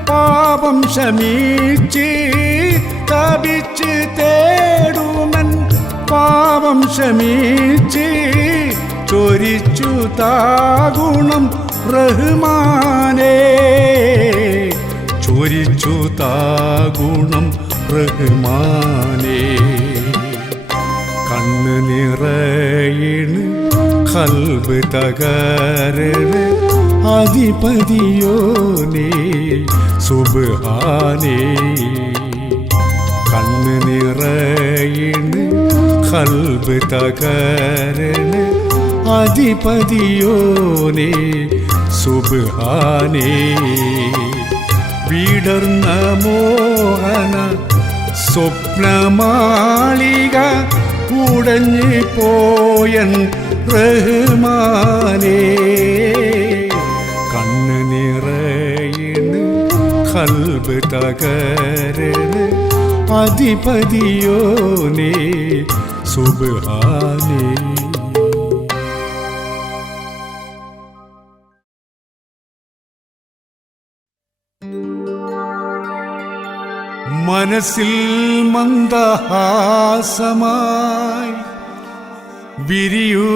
പാപം ശമിച്ച്, താപിച്ച് തേടുമൻ പാപം ശമിച്ച്, ചൊരിച്ചു താഗുണം റഹ്മാനേ, ചൊരിച്ചു താഗുണം റഹ്മാനേ. കണ്ണ് നിറയണ് കൽബ് തകരണ് അധിപതിയോനേ സുബ്ഹാനേ. കണ്ണ് നിറയണ് കൽബ് തകരണ് അധിപതിയോനേ സുബ്ഹാനേ. വിടർന്ന മോഹന സ്വപ്നമാളിക ഉടഞ്ഞു പോയൻ റഹ്മാനേ. കണ്ണ് നിറയണ് കൽബ് തകരണ് അധിപതിയോനേ സുബ്ഹാനേ. മനസ്സിൽ മന്ദഹാസമായി വിരിയൂ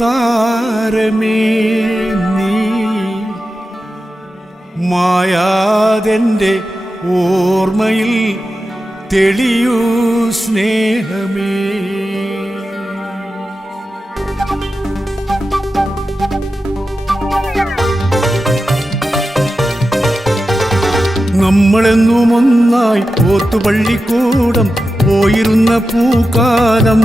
താരമേ നീ, മായാതെൻ്റെ ഓർമ്മയിൽ തെളിയൂ സ്നേഹമേ. നമ്മളെന്നും ഒന്നായി ഓത്തുപള്ളിക്കൂടം പോയിരുന്ന പൂക്കാലം,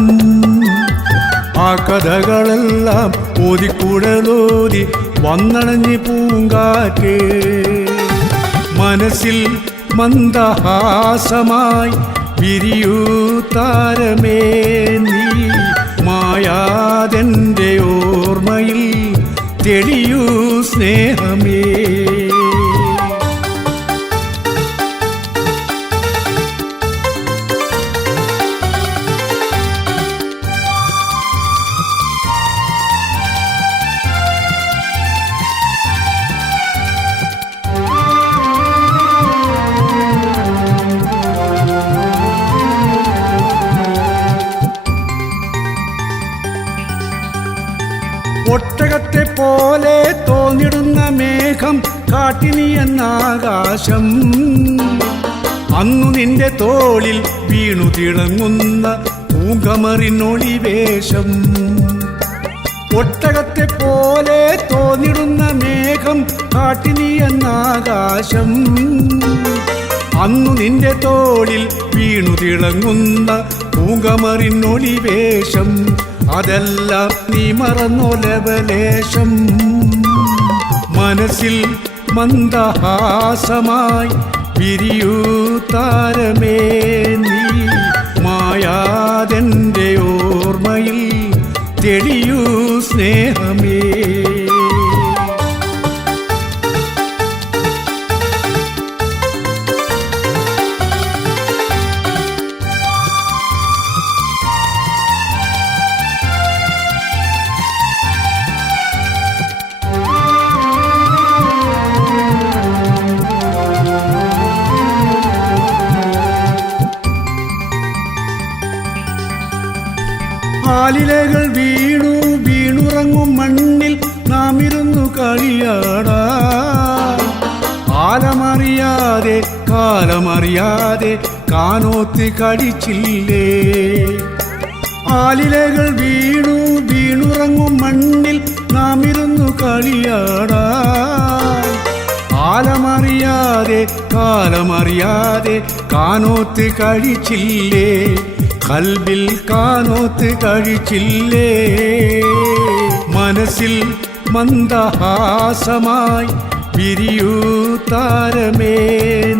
ആ കഥകളെല്ലാം ഓതിക്കൂടലോതി വന്നണഞ്ഞ് പൂങ്കാറ്റ്. മനസ്സിൽ മന്ദഹാസമായി വിരിയൂ താരമേ നീ, മായാതെൻ്റെ ഓർമ്മയിൽ തെളിയൂ സ്നേഹമേ. ഒട്ടകത്തെ പോലെ തോന്നിടുന്ന മേഘം കാട്ടിനി എന്നാകാശം, അന്നു നിന്റെ തോളിൽ വീണു തിളങ്ങുന്ന പൂങ്കമറിനൊളിവേഷം. ഒട്ടകത്തെ പോലെ തോന്നിടുന്ന മേഘം കാട്ടിനി എന്നാകാശം, അന്നു നിന്റെ തോളിൽ വീണു തിളങ്ങുന്ന പൂങ്കമറിനൊളിവേഷം. അതെല്ലാം നീ മറന്നൊലവലേശം. മനസ്സിൽ മന്ദഹാസമായി വിരിയൂ താരമേ നീ, മായാതെൻ്റെ ഓർമ്മയിൽ തെളിയൂ സ്നേഹമേ. ആലിലകൾ വീണു വീണുറങ്ങും മണ്ണിൽ നാം ഇരുന്നു കളിയാടാ. ആലമറിയാതെ കാലമറിയാതെ കാനോത്ത് കടിച്ചില്ലേ. ആലിലകൾ വീണു വീണുറങ്ങും മണ്ണിൽ നാം ഇരുന്നു കളിയാടാ. ആലമറിയാതെ കാലമറിയാതെ കാനോത്ത് കഴിച്ചില്ലേ. കൽബിൽ കാനോത്ത് കഴിച്ചില്ലേ. മനസ്സിൽ മന്ദഹാസമായി വിരിയൂ താരമേ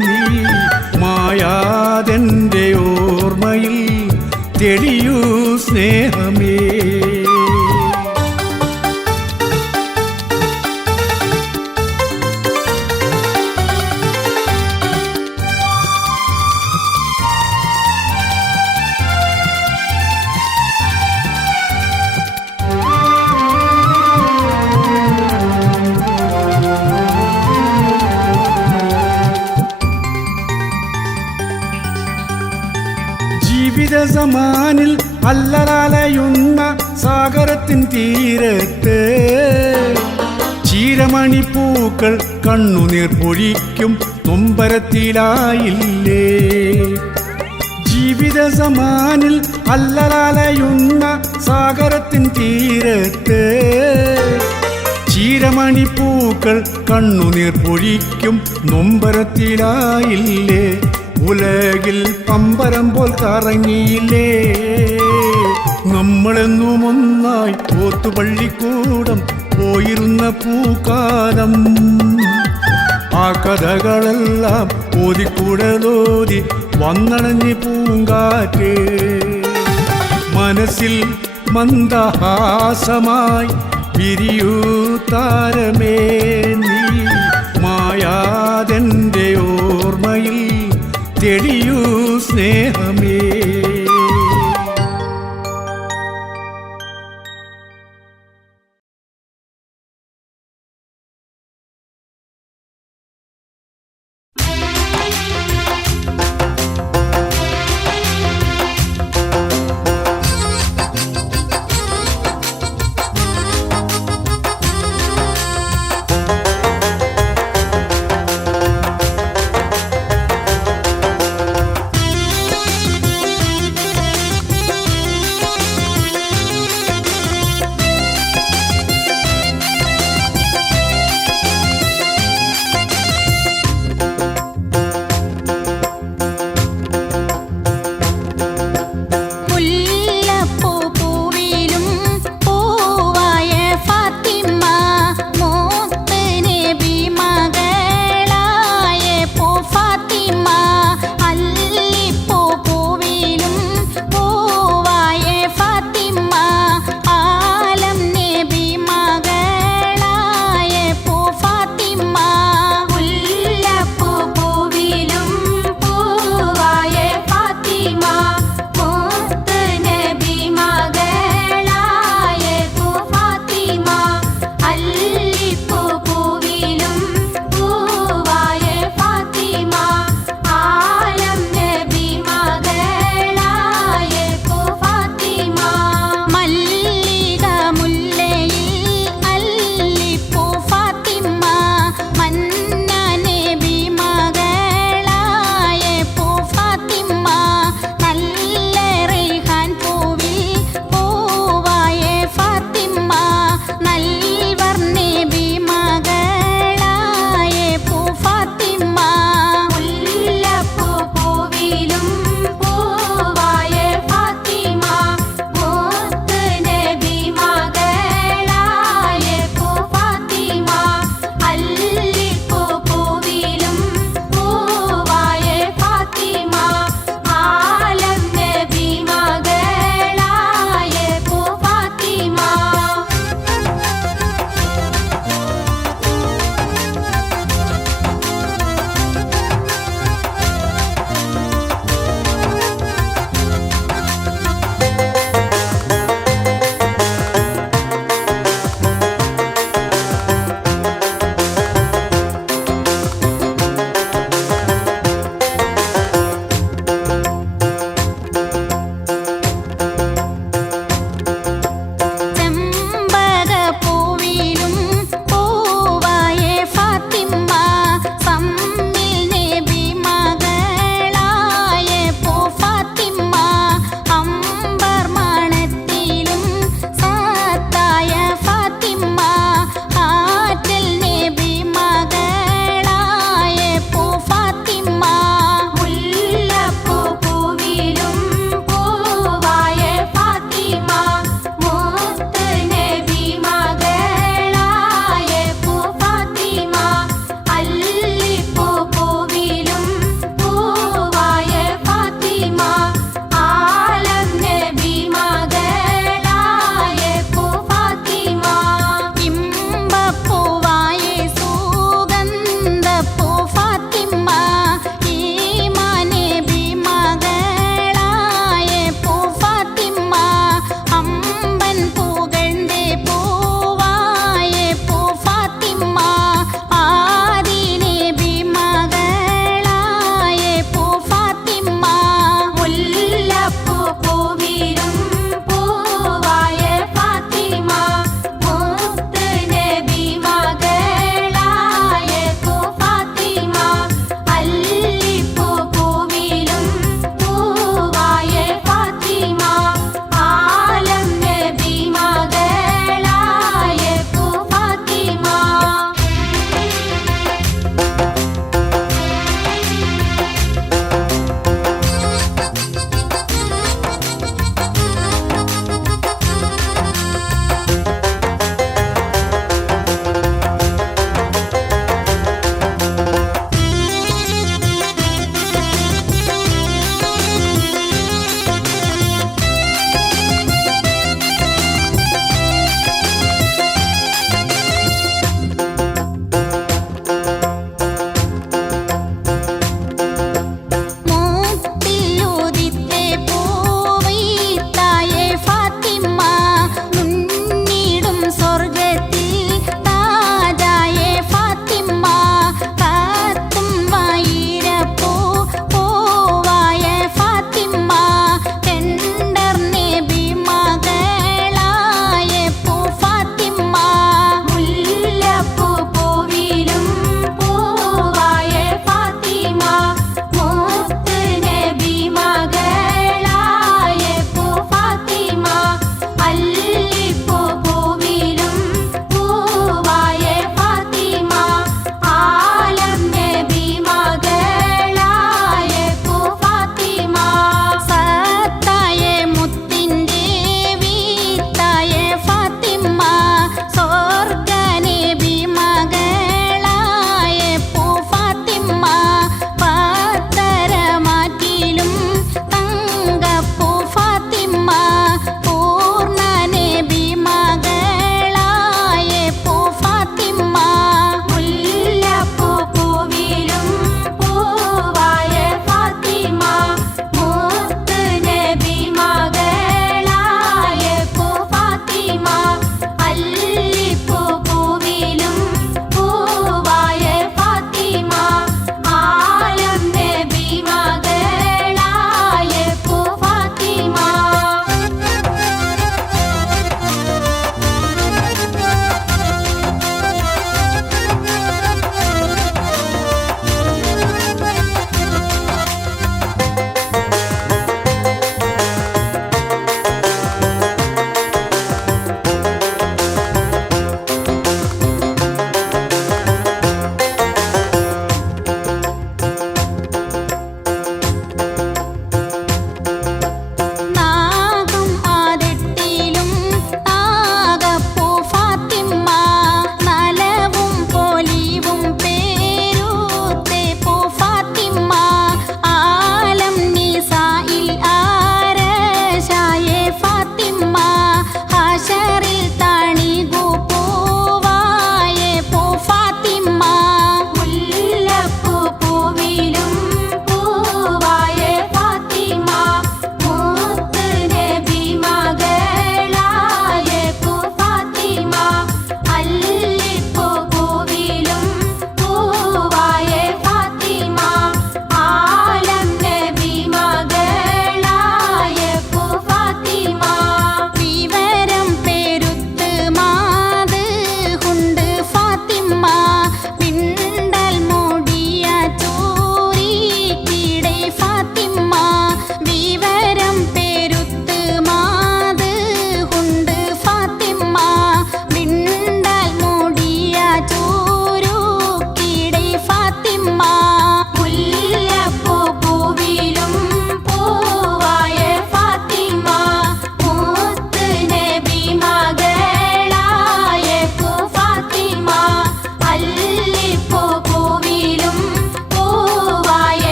നീ, മായ മായാതെൻ്റെ ഓർമ്മയിൽ തെളിയൂ സ്നേഹമേ. ജീവിത സമാനിൽ അല്ലലാലയുന്ന സാഗരത്തിൻ തീരത്ത് ചീരമണിപ്പൂക്കൾ കണ്ണുനീർ പൊഴിക്കും നൊമ്പരത്തിലായില്ലേ. ജീവിത സമാനിൽ അല്ലലാലയുന്ന സാഗരത്തിൻ തീരത്ത് ചീരമണിപ്പൂക്കൾ കണ്ണുനീർ പൊഴിക്കും നൊമ്പരത്തിലായില്ലേ. ഉലകിൽ പമ്പരം പോൽ കറങ്ങിയില്ലേ. നമ്മളെന്നും ഒന്നായി പോത്തുപള്ളിക്കൂടം പോയിരുന്ന പൂക്കാലം. ആ കഥകളെല്ലാം ഓതിക്കൂടലോതി വന്നണഞ്ഞ് പൂങ്കാറ്റ്. മനസ്സിൽ മന്ദഹാസമായി വിരിയൂ താരമേ നീ. മായാതെൻ്റെ ഓർമ്മയിൽ തെളിയൂ സ്നേഹമേ.